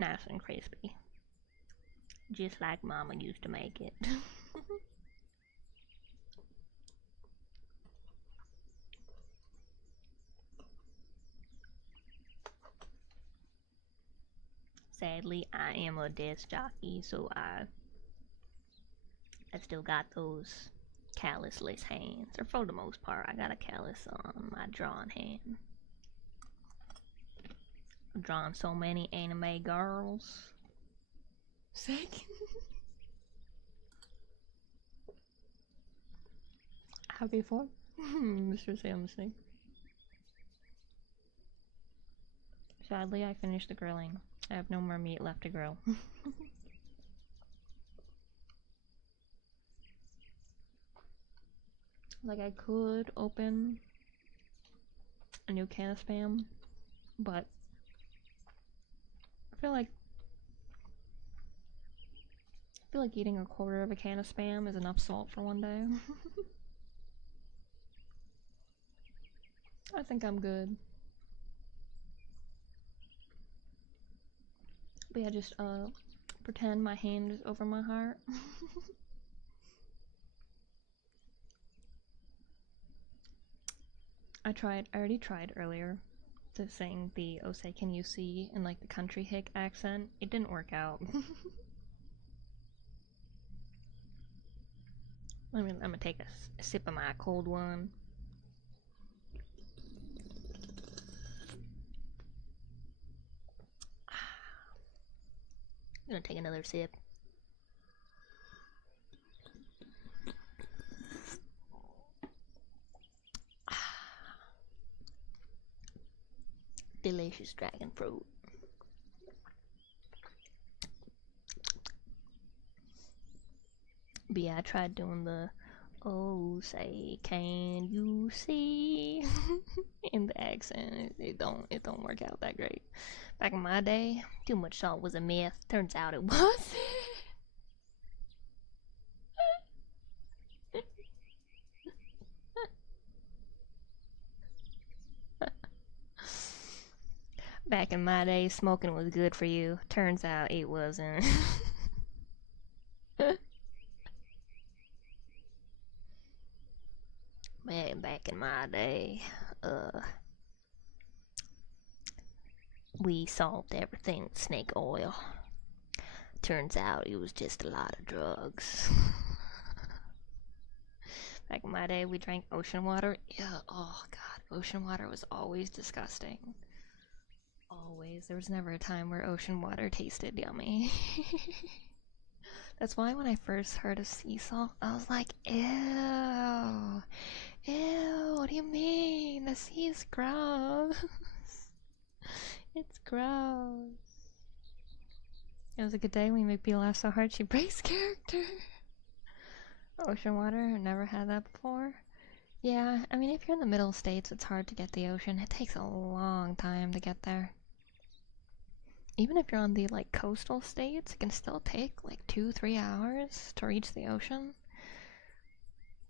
Nice and crispy. Just like Mama used to make it. Sadly, I am a desk jockey, so I still got those callusless hands. Or for the most part, I got a callus on my drawing hand. I've drawn so many anime girls. Sick. Happy for Mr. Samson. Sadly, I finished the grilling. I have no more meat left to grill. Like, I could open a new can of Spam, but I feel like eating a quarter of a can of Spam is enough salt for one day. I think I'm good. But yeah, just pretend my hand is over my heart. I already tried earlier to sing the "Oh Say Can You See" in like the country hick accent. It didn't work out. I'm gonna take a sip of my cold one. I'm gonna take another sip. Delicious dragon fruit. But yeah, I tried doing the "Oh say can you see" in the accent. It don't work out that great. Back in my day, too much salt was a myth. Turns out it wasn't. Back in my day, smoking was good for you. Turns out it wasn't. Man, back in my day, we solved everything with snake oil. Turns out it was just a lot of drugs. Back in my day, we drank ocean water. Yeah, oh god, ocean water was always disgusting. Always. There was never a time where ocean water tasted yummy. That's why when I first heard of sea salt, I was like, ew. Ew, what do you mean? The sea is gross. It's gross. It was a good day when we make Bea laugh so hard she breaks character. Ocean water, never had that before. Yeah, I mean, if you're in the middle states, it's hard to get the ocean. It takes a long time to get there. Even if you're on the, like, coastal states, it can still take, like, 2-3 hours to reach the ocean.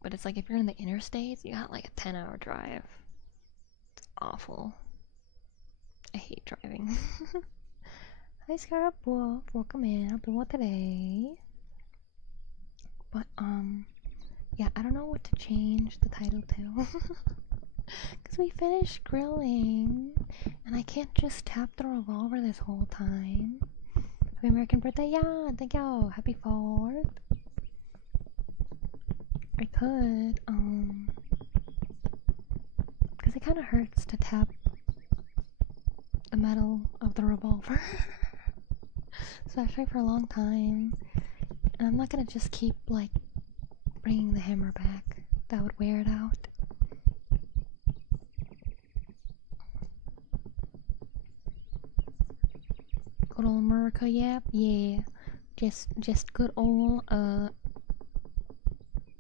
But it's like, if you're in the interstates, you got, like, a 10-hour drive. It's awful. I hate driving. Hi, Scarab Wolf. Welcome in. I'll be one today. But, yeah, I don't know what to change the title to. Because we finished grilling, and I can't just tap the revolver this whole time. Happy American birthday, yeah, thank you, happy 4th. I could, because it kind of hurts to tap the metal of the revolver. So I tried for a long time, and I'm not gonna just keep, like, bringing the hammer back. That would wear it out. Good old America, yep, yeah. Just good old,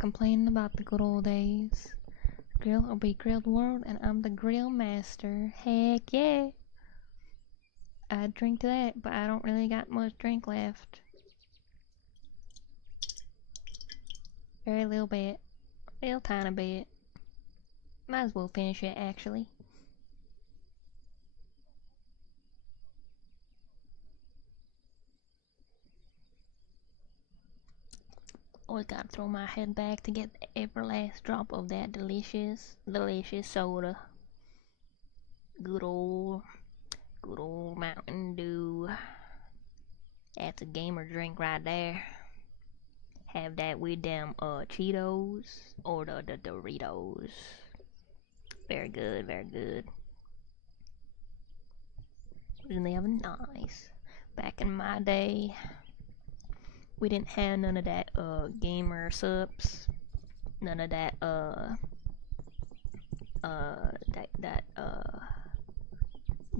complaining about the good old days. Grill will be grilled world, and I'm the grill master. Heck yeah. I'd drink to that, but I don't really got much drink left. Very little bit. Well, tiny bit. Might as well finish it, actually. Always gotta throw my head back to get every last drop of that delicious, delicious soda. Good old Mountain Dew. That's a gamer drink right there. Have that with them Cheetos or the Doritos. Very good, very good. Really nice. Back in my day, we didn't have none of that gamer subs. None of that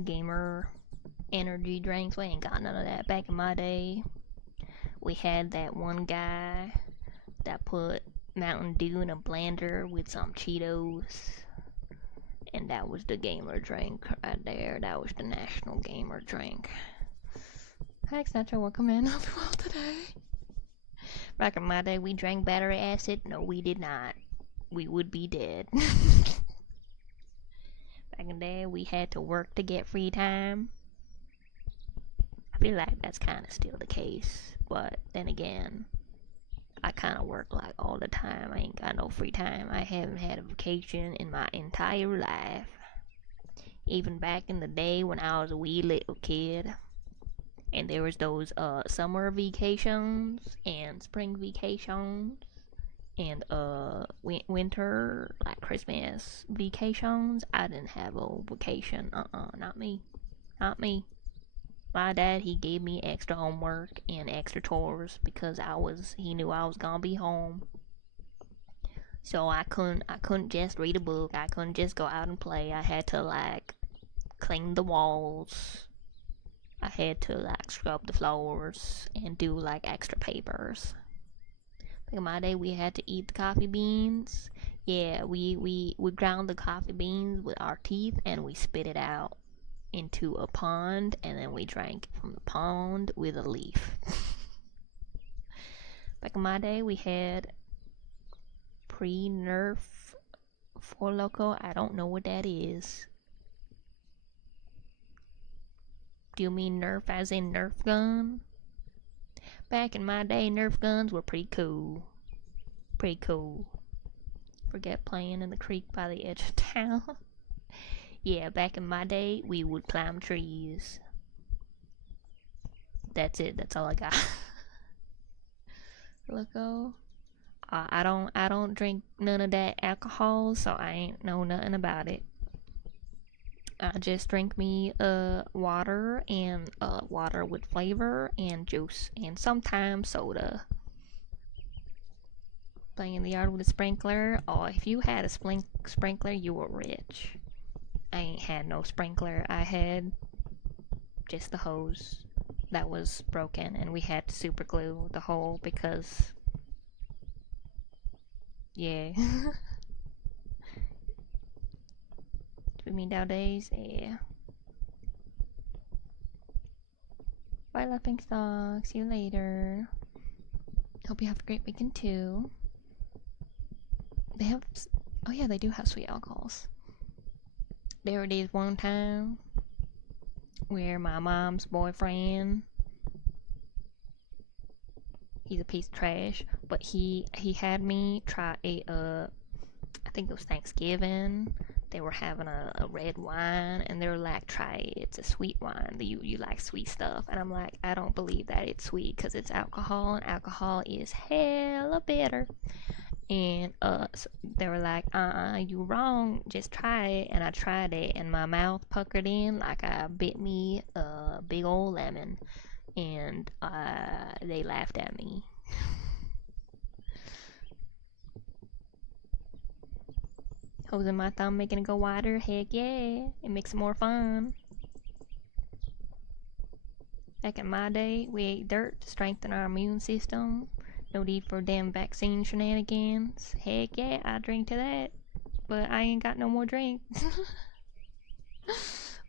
gamer energy drinks. We ain't got none of that back in my day. We had that one guy that put Mountain Dew in a blender with some Cheetos, and that was the gamer drink right there. That was the national gamer drink. Hi, etc. Welcome in. Hope you're well today. Back in my day, we drank battery acid. No, we did not. We would be dead. Back in the day, we had to work to get free time. I feel like that's kind of still the case, but then again, I kind of work like all the time. I ain't got no free time. I haven't had a vacation in my entire life. Even back in the day when I was a wee little kid, and there was those summer vacations and spring vacations and winter, like Christmas vacations. I didn't have a vacation. Not me. Not me. My dad, he gave me extra homework and extra chores because he knew I was gonna be home. So I couldn't just read a book. I couldn't just go out and play. I had to like clean the walls. I had to like scrub the floors and do like extra papers. Back in my day, we had to eat the coffee beans. Yeah, we ground the coffee beans with our teeth and we spit it out into a pond, and then we drank from the pond with a leaf. Back in my day, we had pre-Nerf Four Loko. I don't know what that is. Do you mean Nerf as in Nerf gun? Back in my day, Nerf guns were pretty cool. Pretty cool. Forget playing in the creek by the edge of town. Yeah, back in my day, we would climb trees. That's it. That's all I got. Loco. I don't drink none of that alcohol, so I ain't know nothing about it. I just drink me water and water with flavor and juice and sometimes soda. Playing in the yard with a sprinkler. Oh, if you had a sprinkler, you were rich. I ain't had no sprinkler. I had just the hose that was broken, and we had to super glue the hole because, yeah. Do you mean nowadays? Yeah. Bye, laughing stock. See you later. Hope you have a great weekend too. They have, oh yeah, they do have sweet alcohols. There it is one time where my mom's boyfriend, he's a piece of trash, but he had me try a I think it was Thanksgiving. They were having a red wine, and they were like, try it, it's a sweet wine. You like sweet stuff. And I'm like, I don't believe that it's sweet because it's alcohol, and alcohol is hella bitter. And so they were like, you wrong, just try it. And I tried it, and my mouth puckered in like I bit me a big old lemon. And they laughed at me. Hosing my thumb, making it go wider. Heck yeah, it makes it more fun. Back in my day, we ate dirt to strengthen our immune system. No need for damn vaccine shenanigans. Heck yeah, I drink to that. But I ain't got no more drink.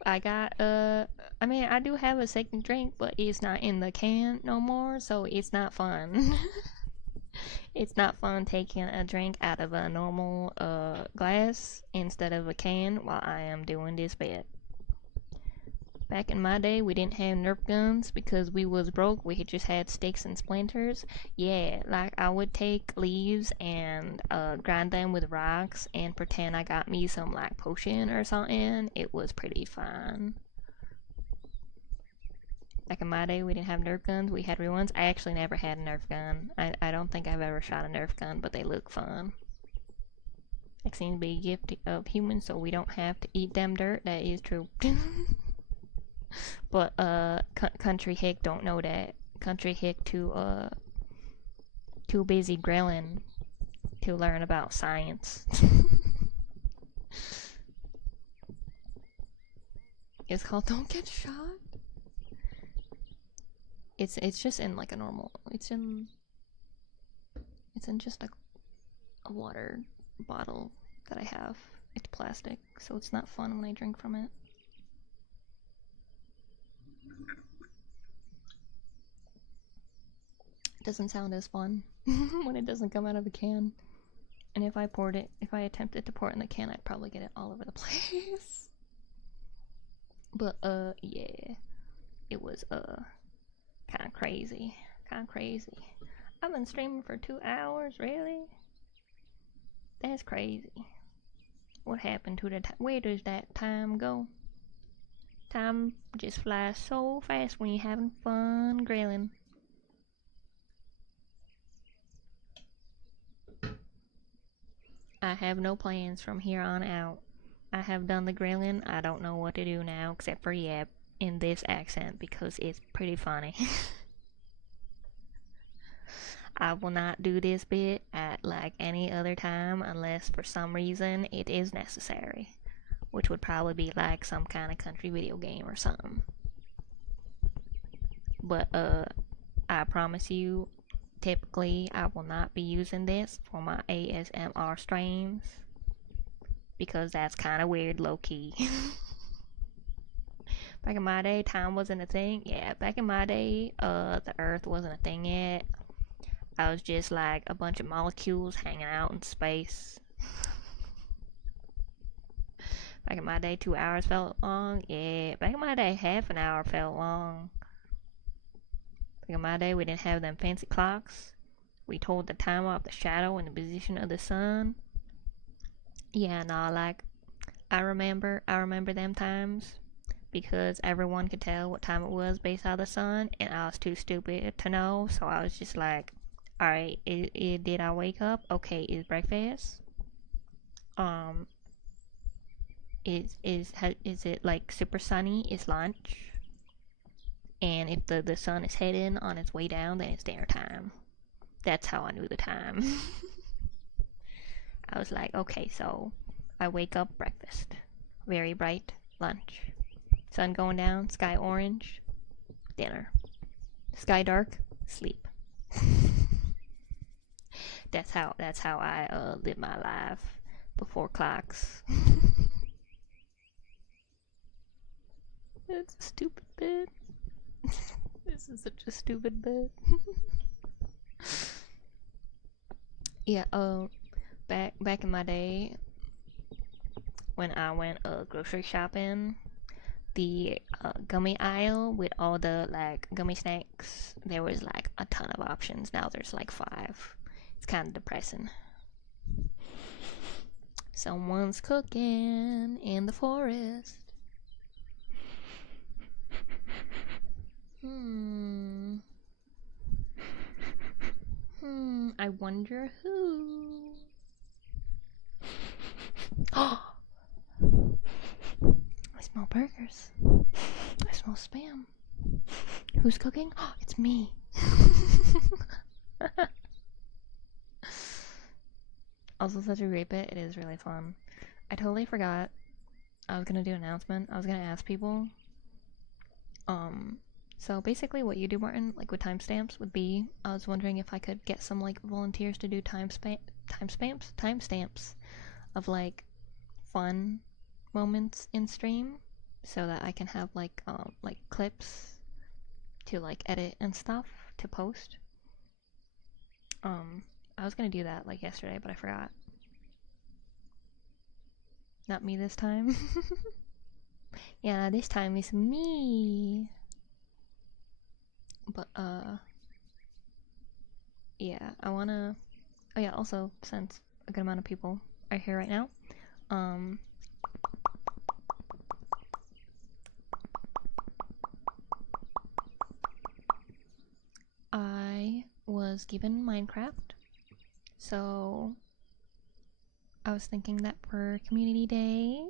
I got, I mean, I do have a second drink, but it's not in the can no more, so it's not fun. It's not fun taking a drink out of a normal glass instead of a can while I am doing this bit. Back in my day, we didn't have Nerf guns because we was broke. We just had sticks and splinters. Yeah, like I would take leaves and grind them with rocks and pretend I got me some like potion or something. It was pretty fun. Back in my day, we didn't have Nerf guns. We had real ones. I actually never had a Nerf gun. I don't think I've ever shot a Nerf gun, but they look fun. It seems to be a gift of humans, so we don't have to eat them dirt. That is true. But country hick don't know that. Country hick too busy grilling to learn about science. It's called Don't Get Shot. It's just in like a normal. It's in just a water bottle that I have. It's plastic, so it's not fun when I drink from it. It doesn't sound as fun when it doesn't come out of a can. And if I attempted to pour it in the can, I'd probably get it all over the place. But yeah, it was kind of crazy. I've been streaming for 2 hours, really? That's crazy. What happened to the time? Where does that time go? Time just flies so fast when you're having fun grilling. I have no plans from here on out. I have done the grilling. I don't know what to do now except for yap in this accent because it's pretty funny. I will not do this bit at like any other time unless for some reason it is necessary, which would probably be like some kind of country video game or something. But I promise you, typically I will not be using this for my ASMR streams because that's kind of weird, low-key. Back in my day, time wasn't a thing. Yeah, back in my day, the earth wasn't a thing yet. I was just like a bunch of molecules hanging out in space. Back in my day, 2 hours felt long. Yeah, back in my day, half an hour felt long. Back in my day, we didn't have them fancy clocks. We told the time off the shadow and the position of the sun. Yeah, nah, like I remember them times because everyone could tell what time it was based on the sun, and I was too stupid to know, so I was just like, alright, did I wake up? Okay, is breakfast? Is it like super sunny? Is lunch? And if the sun is heading on its way down, then it's dinner time. That's how I knew the time. I was like, okay, so I wake up, breakfast. Very bright, lunch. Sun going down, sky orange, dinner. Sky dark, sleep. That's how I live my life before clocks. It's a stupid bit. This is such a stupid bit. Yeah, back in my day when I went grocery shopping, the gummy aisle with all the like gummy snacks, there was like a ton of options. Now there's like 5. It's kind of depressing. Someone's cooking in the forest. I wonder who. Oh! I smell burgers. I smell spam. Who's cooking? Oh, it's me. Also, such a great bit. It is really fun. I totally forgot I was gonna do an announcement. I was gonna ask people. So basically what you do, Martin, like with timestamps would be, I was wondering if I could get some like volunteers to do timestamps of like fun moments in stream so that I can have like clips to like edit and stuff to post. I was gonna do that like yesterday, but I forgot. Not me this time. Yeah, this time it's me. But yeah, I wanna. Oh yeah, also since a good amount of people are here right now, um, I was given Minecraft, so I was thinking that for Community Day,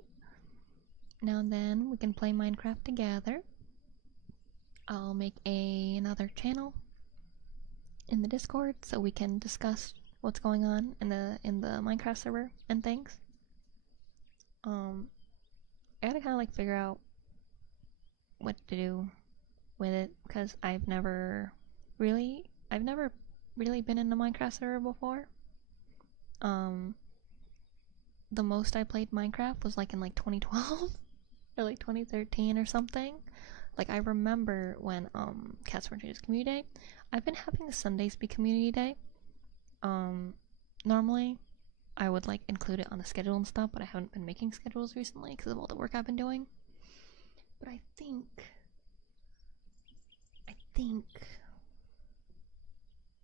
now and then we can play Minecraft together. I'll make another channel in the Discord so we can discuss what's going on in the Minecraft server and things. I gotta kind of like figure out what to do with it because I've never really been in the Minecraft server before. The most I played Minecraft was like in like 2012 or like 2013 or something. Like I remember when Cats for Changes Community Day. I've been having Sundays be Community Day. Normally I would like include it on the schedule and stuff, but I haven't been making schedules recently because of all the work I've been doing. But I think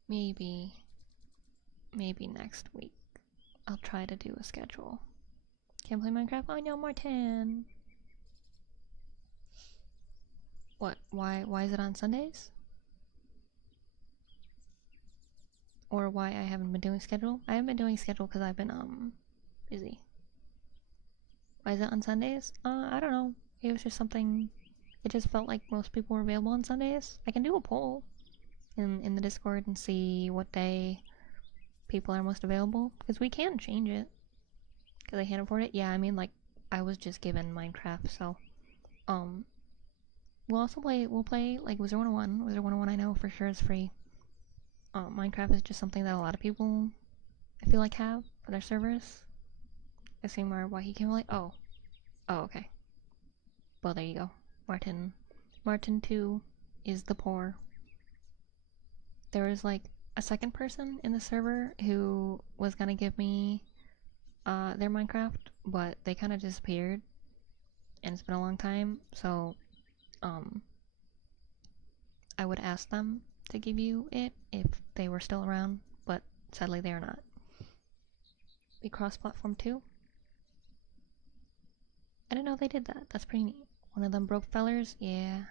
maybe next week I'll try to do a schedule. Can't play Minecraft? Oh no, Martin. What? Why is it on Sundays? Or why I haven't been doing schedule? I haven't been doing schedule because I've been busy. Why is it on Sundays? I don't know. It was just something. It just felt like most people were available on Sundays. I can do a poll in the Discord and see what day people are most available because we can change it because I can't afford it. Yeah, I mean like I was just given Minecraft, so we'll play like Wizard 101. Wizard 101 I know for sure is free. Minecraft is just something that a lot of people I feel like have for their servers. I see why he came like oh okay. Well there you go. Martin 2 is the poor. There was like a second person in the server who was gonna give me their Minecraft, but they kind of disappeared, and it's been a long time. So, I would ask them to give you it if they were still around, but sadly they are not. Be cross-platform too. I didn't know they did that. That's pretty neat. One of them broke fellers. Yeah.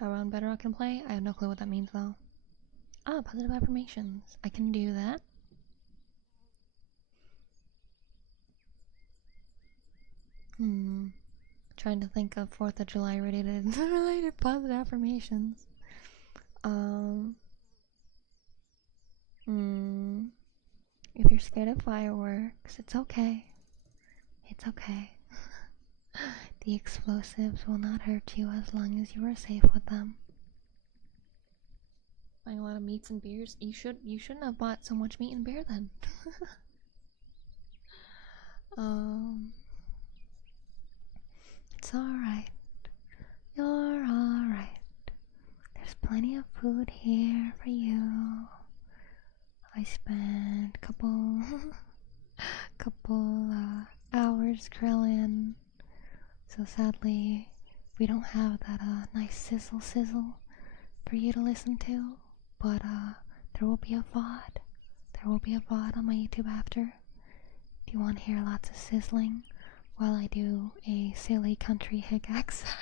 Around Bedrock can play. I have no clue what that means though. Ah, positive affirmations. I can do that. Trying to think of 4th of July related positive affirmations. If you're scared of fireworks, it's okay. It's okay. The explosives will not hurt you as long as you are safe with them. Buying a lot of meats and beers. You shouldn't have bought so much meat and beer then. It's alright. You're alright. There's plenty of food here for you. I spent a couple hours grilling. So sadly, we don't have that nice sizzle for you to listen to. But there will be a VOD. There will be a VOD on my YouTube after. If you want to hear lots of sizzling while I do a silly country hick accent.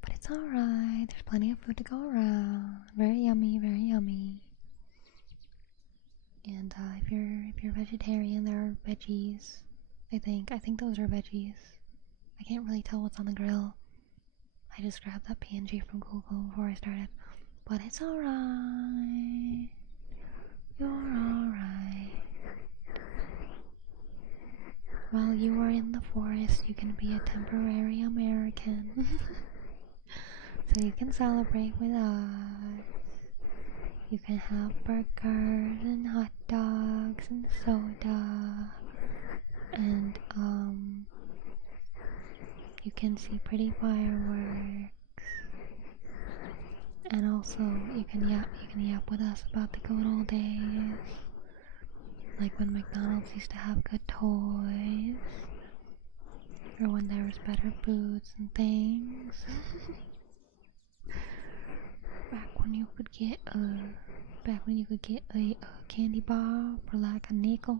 But it's alright. There's plenty of food to go around. Very yummy, very yummy. And if you're vegetarian, there are veggies. I think those are veggies. I can't really tell what's on the grill. I just grabbed that PNG from Google before I started. But it's alright. You're alright. While you are in the forest, you can be a temporary American. So you can celebrate with us. You can have burgers and hot dogs and soda. And you can see pretty fireworks. And also, you can yap with us about the good old days, like when McDonald's used to have good toys, or when there was better foods and things. Back when you could get a candy bar for like a nickel.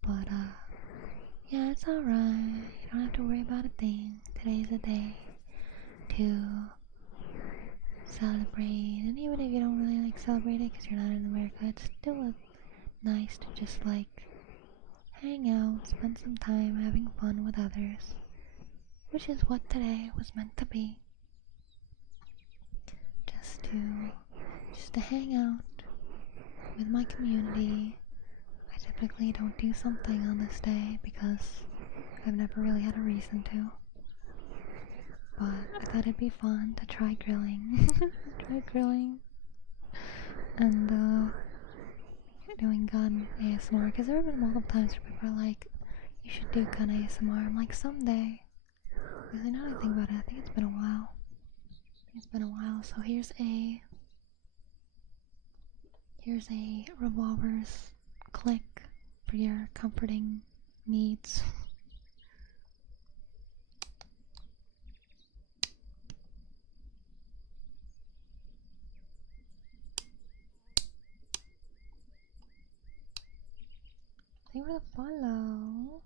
But yeah, it's alright. You don't have to worry about a thing. Today's a day to celebrate, and even if you don't really like celebrate it because you're not in America, it's still nice to just like hang out, spend some time having fun with others, which is what today was meant to be. Just to hang out with my community. I typically don't do something on this day because I've never really had a reason to. But I thought it'd be fun to try grilling. And doing gun ASMR, because there have been multiple times where people are like, you should do gun ASMR. I'm like, someday. Because now that I think about it, I think it's been a while. So here's a revolver's click for your comforting needs. Thank you for the follow.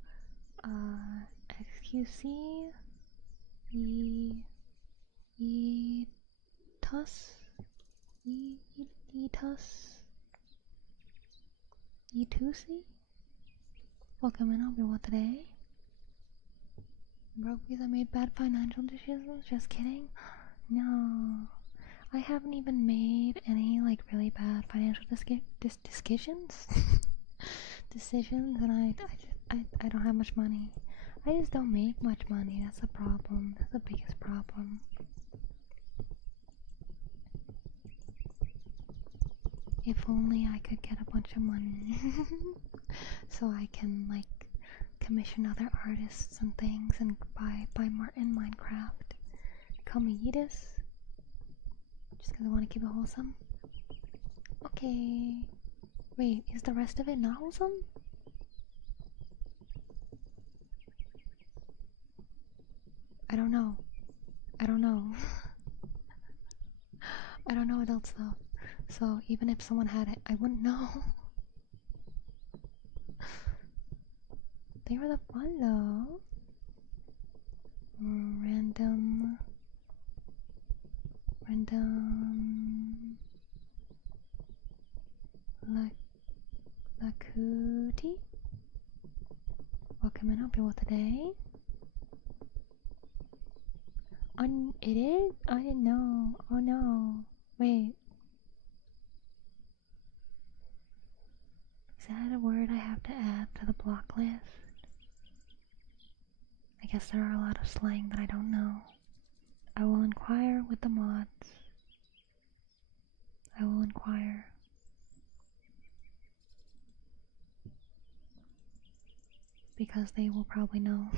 XQC Etusi? Welcome in, I'll be what today? Broke because I made bad financial decisions? Just kidding. No. I haven't even made any like really bad financial decisions. Decisions, and I don't have much money. I just don't make much money. That's the problem. That's the biggest problem. If only I could get a bunch of money so I can like commission other artists and things and buy Martin Minecraft. Call me Yeetus. Just because I want to keep it wholesome. Okay. Wait, is the rest of it not wholesome? I don't know. I don't know adult stuff. So even if someone had it, I wouldn't know. They were the follow. Random Lacuti. Welcome in, hope you're well today. It is? I didn't know. Oh no. Wait. Is that a word I have to add to the block list? I guess there are a lot of slang that I don't know. I will inquire with the mods. I will inquire. Because they will probably know.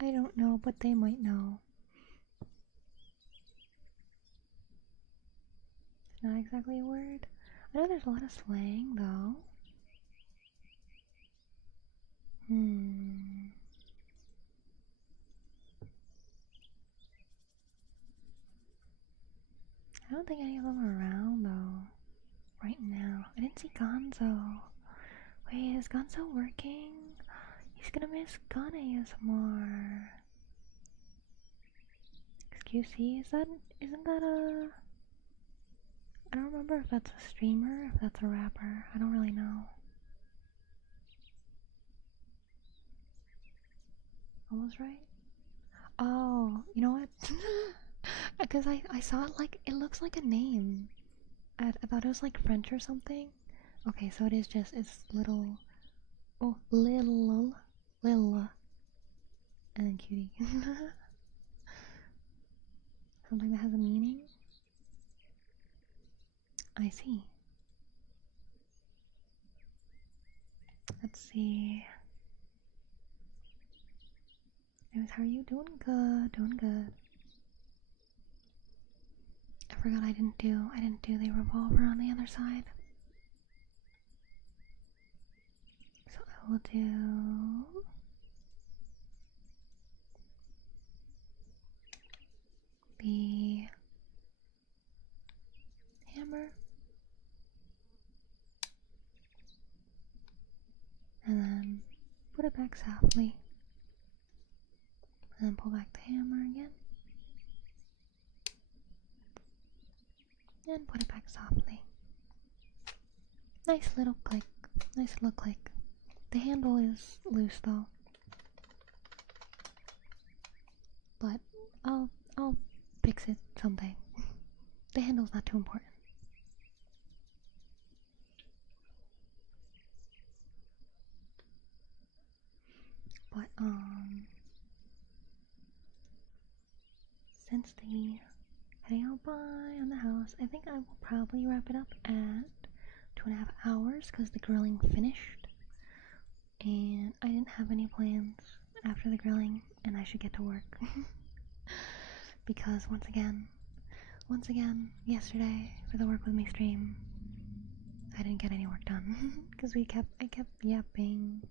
I don't know, but they might know. It's not exactly a word. I know there's a lot of slang, though. I don't think any of them are around, though. Right now. I didn't see Gonzo. Wait, is Gonzo working? He's gonna miss Gon ASMR. XQC, isn't that a... I don't remember if that's a streamer, if that's a rapper. I don't really know. Almost right? Oh, you know what? Because I saw it like, it looks like a name. I thought it was like French or something. Okay, so it is just, it's little, oh, little, and then cutie. Something that has a meaning? I see. Let's see. Anyways, how are you? Doing good, doing good. I forgot I didn't do the revolver on the other side. So I will do the hammer and then put it back softly and then pull back the hammer again and put it back softly. Nice little click, nice little click. The handle is loose though, but I'll fix it someday. The handle's not too important. But since the heading out by on the house, I think I will probably wrap it up at 2.5 hours because the grilling finished, and I didn't have any plans after the grilling, and I should get to work. Because once again, yesterday for the work with me stream, I didn't get any work done because I kept yapping.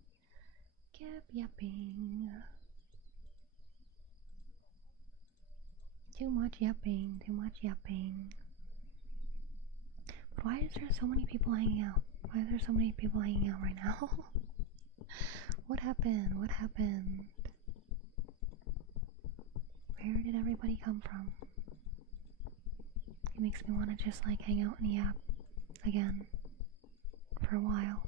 Too much yapping. But why is there so many people hanging out? Why is there so many people hanging out right now? What happened? Where did everybody come from? It makes me want to just like hang out and yap again for a while.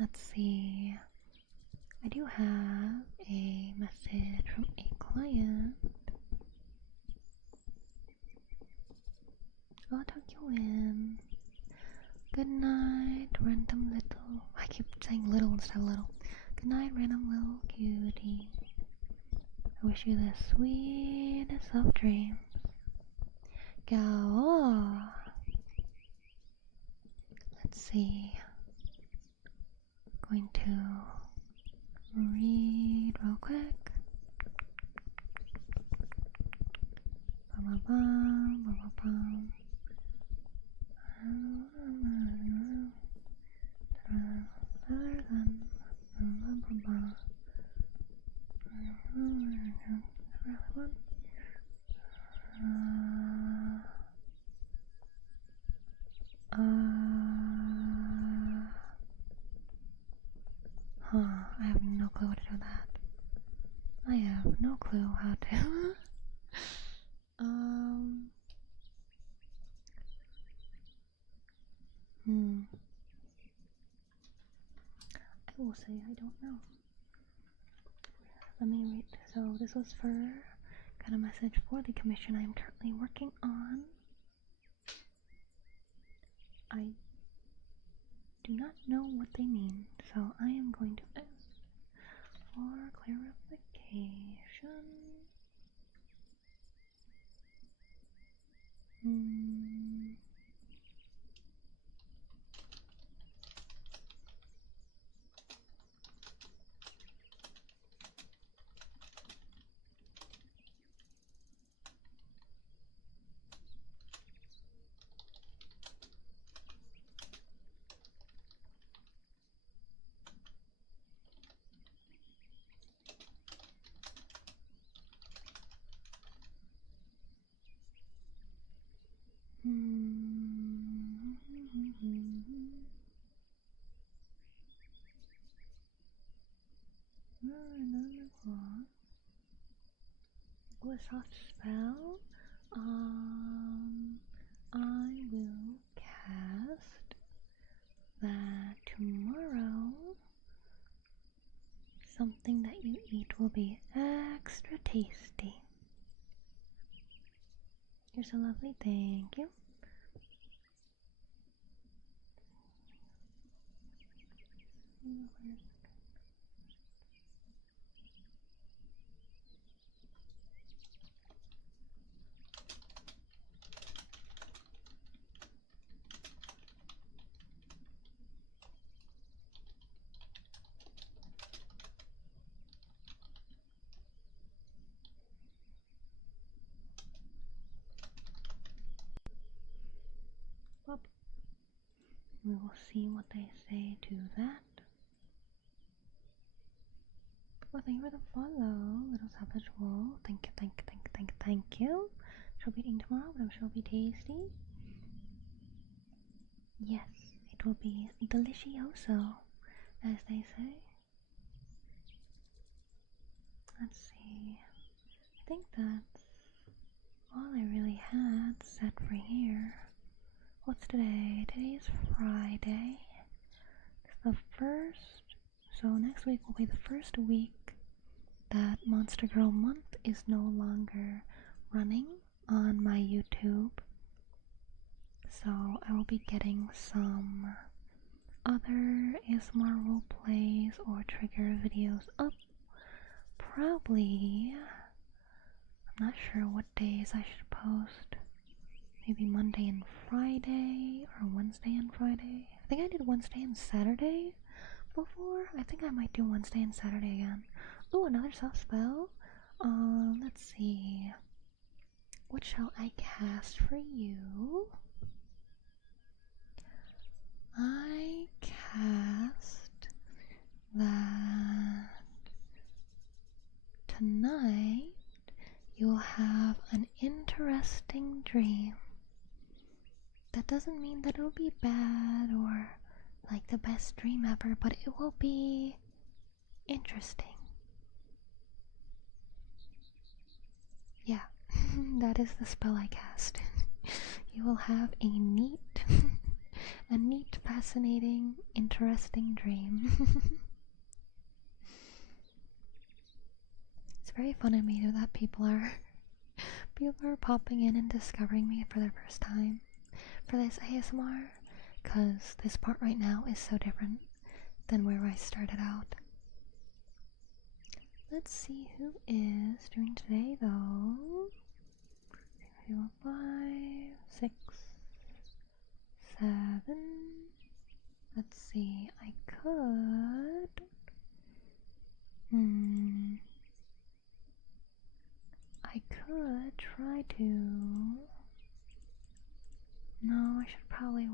Let's see. I do have a message from a client. I'll tuck you in. Good night, random little. I keep saying little instead of little. Good night, random little cutie. I wish you the sweetest of dreams. Go. Let's see. Going to read real quick. I have no clue how to do that. I have no clue how to. I will say I don't know. Let me read. So this was got a message for the commission I'm currently working on. I do not know what they mean, so I am going to ask for clarification. A soft spell. I will cast that tomorrow. Something that you eat will be extra tasty. You're so lovely, thank you. we will see what they say to that. Well, thank you for the follow, little savage wolf. Thank you, thank you, thank you, thank you, thank you. She'll be eating tomorrow, but I'm sure it'll be tasty. Yes, it will be delicioso, as they say. Let's see. I think that's all I really had set for here. What's today? Today is Friday. It's the first. So next week will be the first week that Monster Girl Month is no longer running on my YouTube. So I will be getting some other ASMR roleplays or trigger videos up. Probably, I'm not sure what days I should post. Maybe Monday and Friday, or Wednesday and Friday. I think I did Wednesday and Saturday before. I think I might do Wednesday and Saturday again. Ooh, another soft spell. Let's see. What shall I cast for you? I cast that tonight you'll have an interesting dream. That doesn't mean that it'll be bad or like the best dream ever, but it will be interesting. Yeah, that is the spell I cast. You will have a neat, fascinating, interesting dream. It's very fun to me that people are popping in and discovering me for their first time for this ASMR, because this part right now is so different than where I started out. Let's see who is doing today though. 3, 4, 5, 6, 7. Let's see, I could try to. No, I should probably,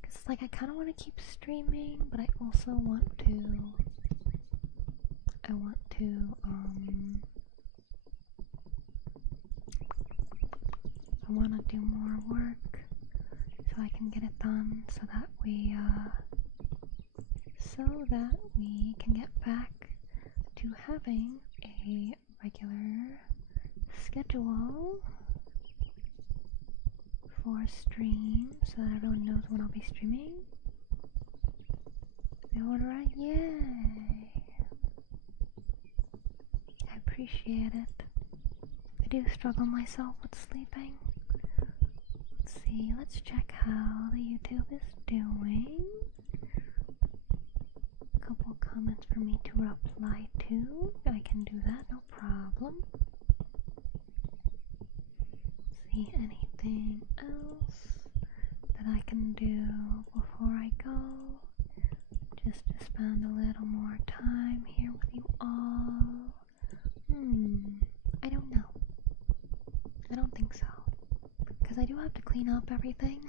because it's like I kind of want to keep streaming, but I also want to do more work so I can get it done, so that we can get back to having a regular schedule for stream, so that everyone knows when I'll be streaming. Alright, yay! I appreciate it. I do struggle myself with sleeping. Let's see, let's check how the YouTube is doing. A couple comments for me to reply to. I can do that, no problem. See anything else that I can do before I go, just to spend a little more time here with you all? I don't know. I don't think so, because I do have to clean up everything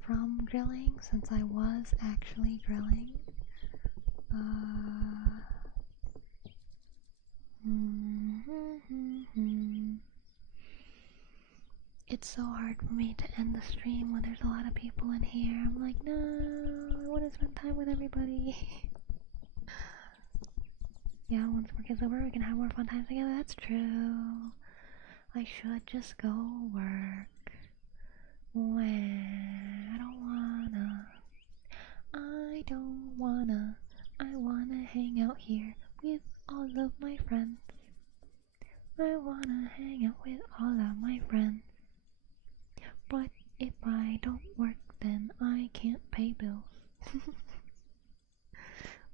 from grilling, since I was actually grilling. It's so hard for me to end the stream when there's a lot of people in here. I'm like, no, I want to spend time with everybody. Yeah, once work is over, we can have more fun times together. That's true. I should just go work. I wanna hang out here with all of my friends. I wanna hang out with all of my friends. But if I don't work, then I can't pay bills.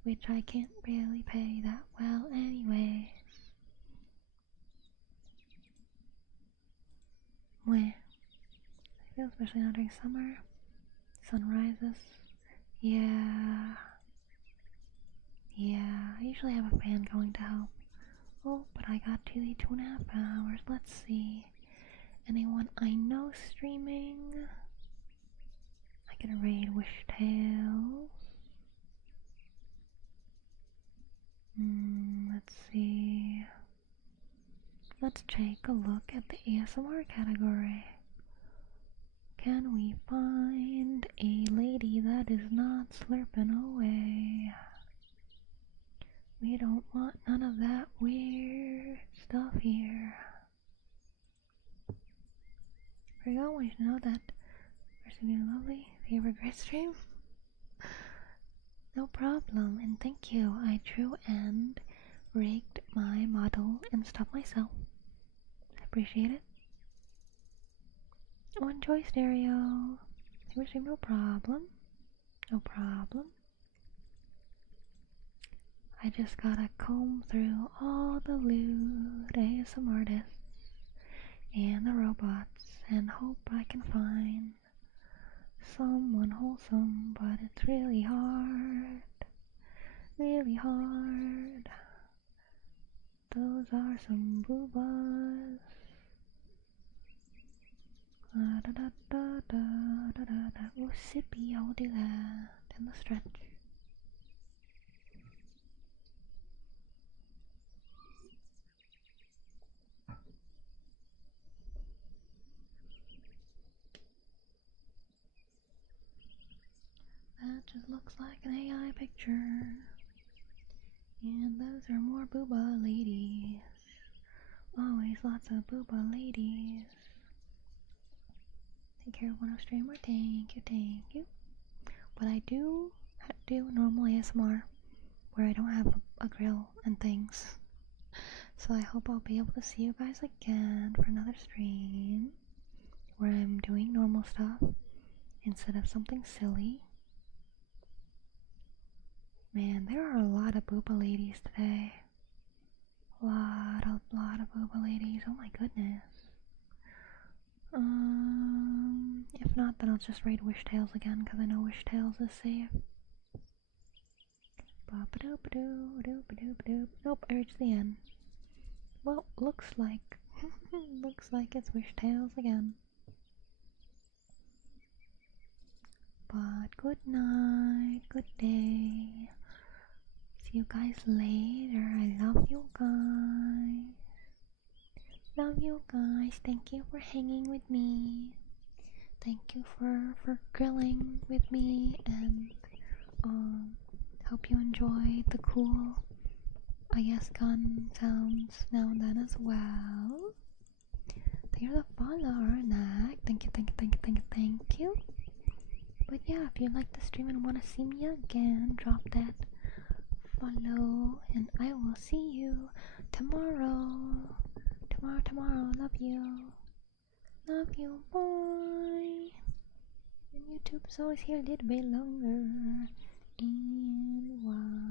Which I can't really pay that well anyways. I feel especially not during summer. Sunrises. Yeah, I usually have a fan going to help. Oh, but I got to the 2.5 hours. Let's see. Anyone I know streaming? I can raid Wish Tales. Let's see. Let's take a look at the ASMR category. Can we find a lady that is not slurping away? We don't want none of that weird stuff here. We always know that receiving lovely favorite great stream. No problem, and thank you. I drew and rigged my model and stuff myself. I appreciate it. One choice stereo. Favorite stream, no problem. No problem. I just gotta comb through all the lewd ASM artists and the robots and hope I can find someone wholesome, but it's really hard. Really hard. Those are some boobas. Da da da da da da da. Oh, sippy, I'll do that in the stretch. That just looks like an AI picture. And those are more booba ladies. Always lots of booba ladies. Take care of one of streamer. Thank you, thank you. But I do normal ASMR where I don't have a grill and things. So I hope I'll be able to see you guys again for another stream where I'm doing normal stuff instead of something silly. Man, there are a lot of booba ladies today. Lot of booba ladies. Oh my goodness. If not, then I'll just raid Wish Tales again because I know Wish Tales is safe. Nope, I reached the end. Well, looks like it's Wish Tales again. But good night, good day. See you guys later. I love you guys. Love you guys. Thank you for hanging with me. Thank you for grilling with me, and hope you enjoy the cool, I guess, gun sounds now and then as well. Thank you for the follow, Arnak. Thank you. But yeah, if you like the stream and want to see me again, drop that follow, and I will see you tomorrow. Tomorrow. Love you. Bye. And YouTube's always here a little bit longer. And wow.